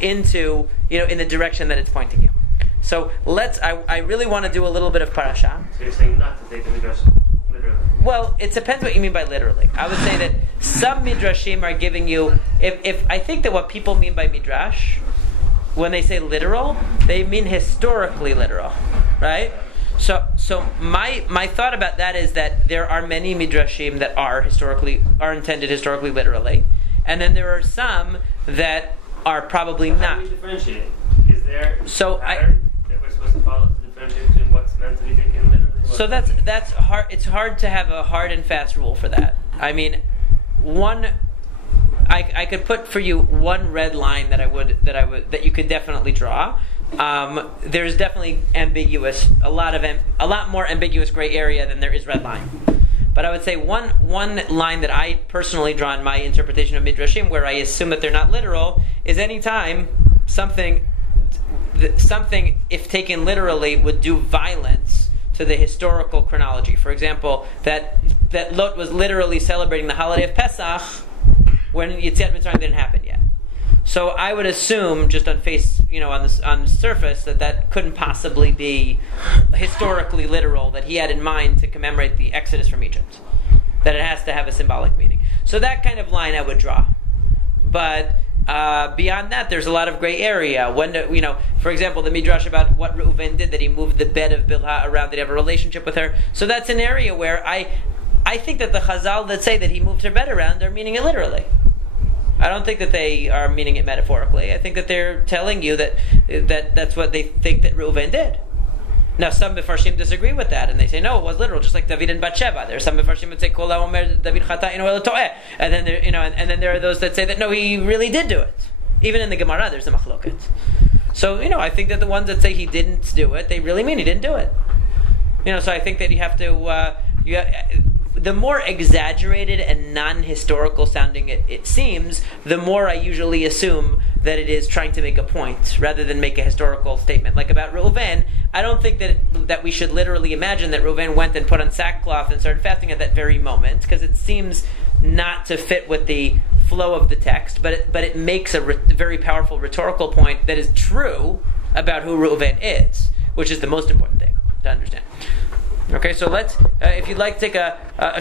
into, in the direction that it's pointing you. So I really want to do a little bit of parasha. So you're saying not to take the Midrash literally? Well, it depends what you mean by literally. I would say that some Midrashim are giving you, if I think that what people mean by Midrash, when they say literal, they mean historically literal, right? So my thought about that is that there are many Midrashim that are intended historically literally, and then there are some that are probably not. How do we differentiate? Is there a pattern that we're supposed to follow to differentiate between what's meant to be taken literally? So that's hard. It's hard to have a hard and fast rule for that. I mean, I could put for you one red line that you could definitely draw. There's definitely a lot more ambiguous gray area than there is red line. But I would say one line that I personally draw in my interpretation of Midrashim, where I assume that they're not literal, is any time something, if taken literally, would do violence to the historical chronology. For example, that Lot was literally celebrating the holiday of Pesach when Yetziat Mitzrayim didn't happen yet. So I would assume, just on the surface, that couldn't possibly be historically literal, that he had in mind to commemorate the Exodus from Egypt. That it has to have a symbolic meaning. So that kind of line I would draw. But beyond that, there's a lot of gray area. For example, the Midrash about what Reuven did, that he moved the bed of Bilhah around, that he have a relationship with her. So that's an area where I think that the Chazal that say that he moved her bed around are meaning it literally. I don't think that they are meaning it metaphorically. I think that they're telling you that that's what they think that Reuven did. Now, some Mefarshim disagree with that, and they say, no, it was literal, just like David and Bathsheba. There are some Mefarshim that say, Kol ha'omer David chata eno elo to'eh. And then then there are those that say that, no, he really did do it. Even in the Gemara, there's a machloket. So, I think that the ones that say he didn't do it, they really mean he didn't do it. So I think that you have to. The more exaggerated and non-historical sounding it seems, the more I usually assume that it is trying to make a point rather than make a historical statement. Like about Reuven, I don't think that we should literally imagine that Reuven went and put on sackcloth and started fasting at that very moment, because it seems not to fit with the flow of the text. But it makes a very powerful rhetorical point that is true about who Reuven is, which is the most important thing to understand. Okay, so let's, if you'd like to take a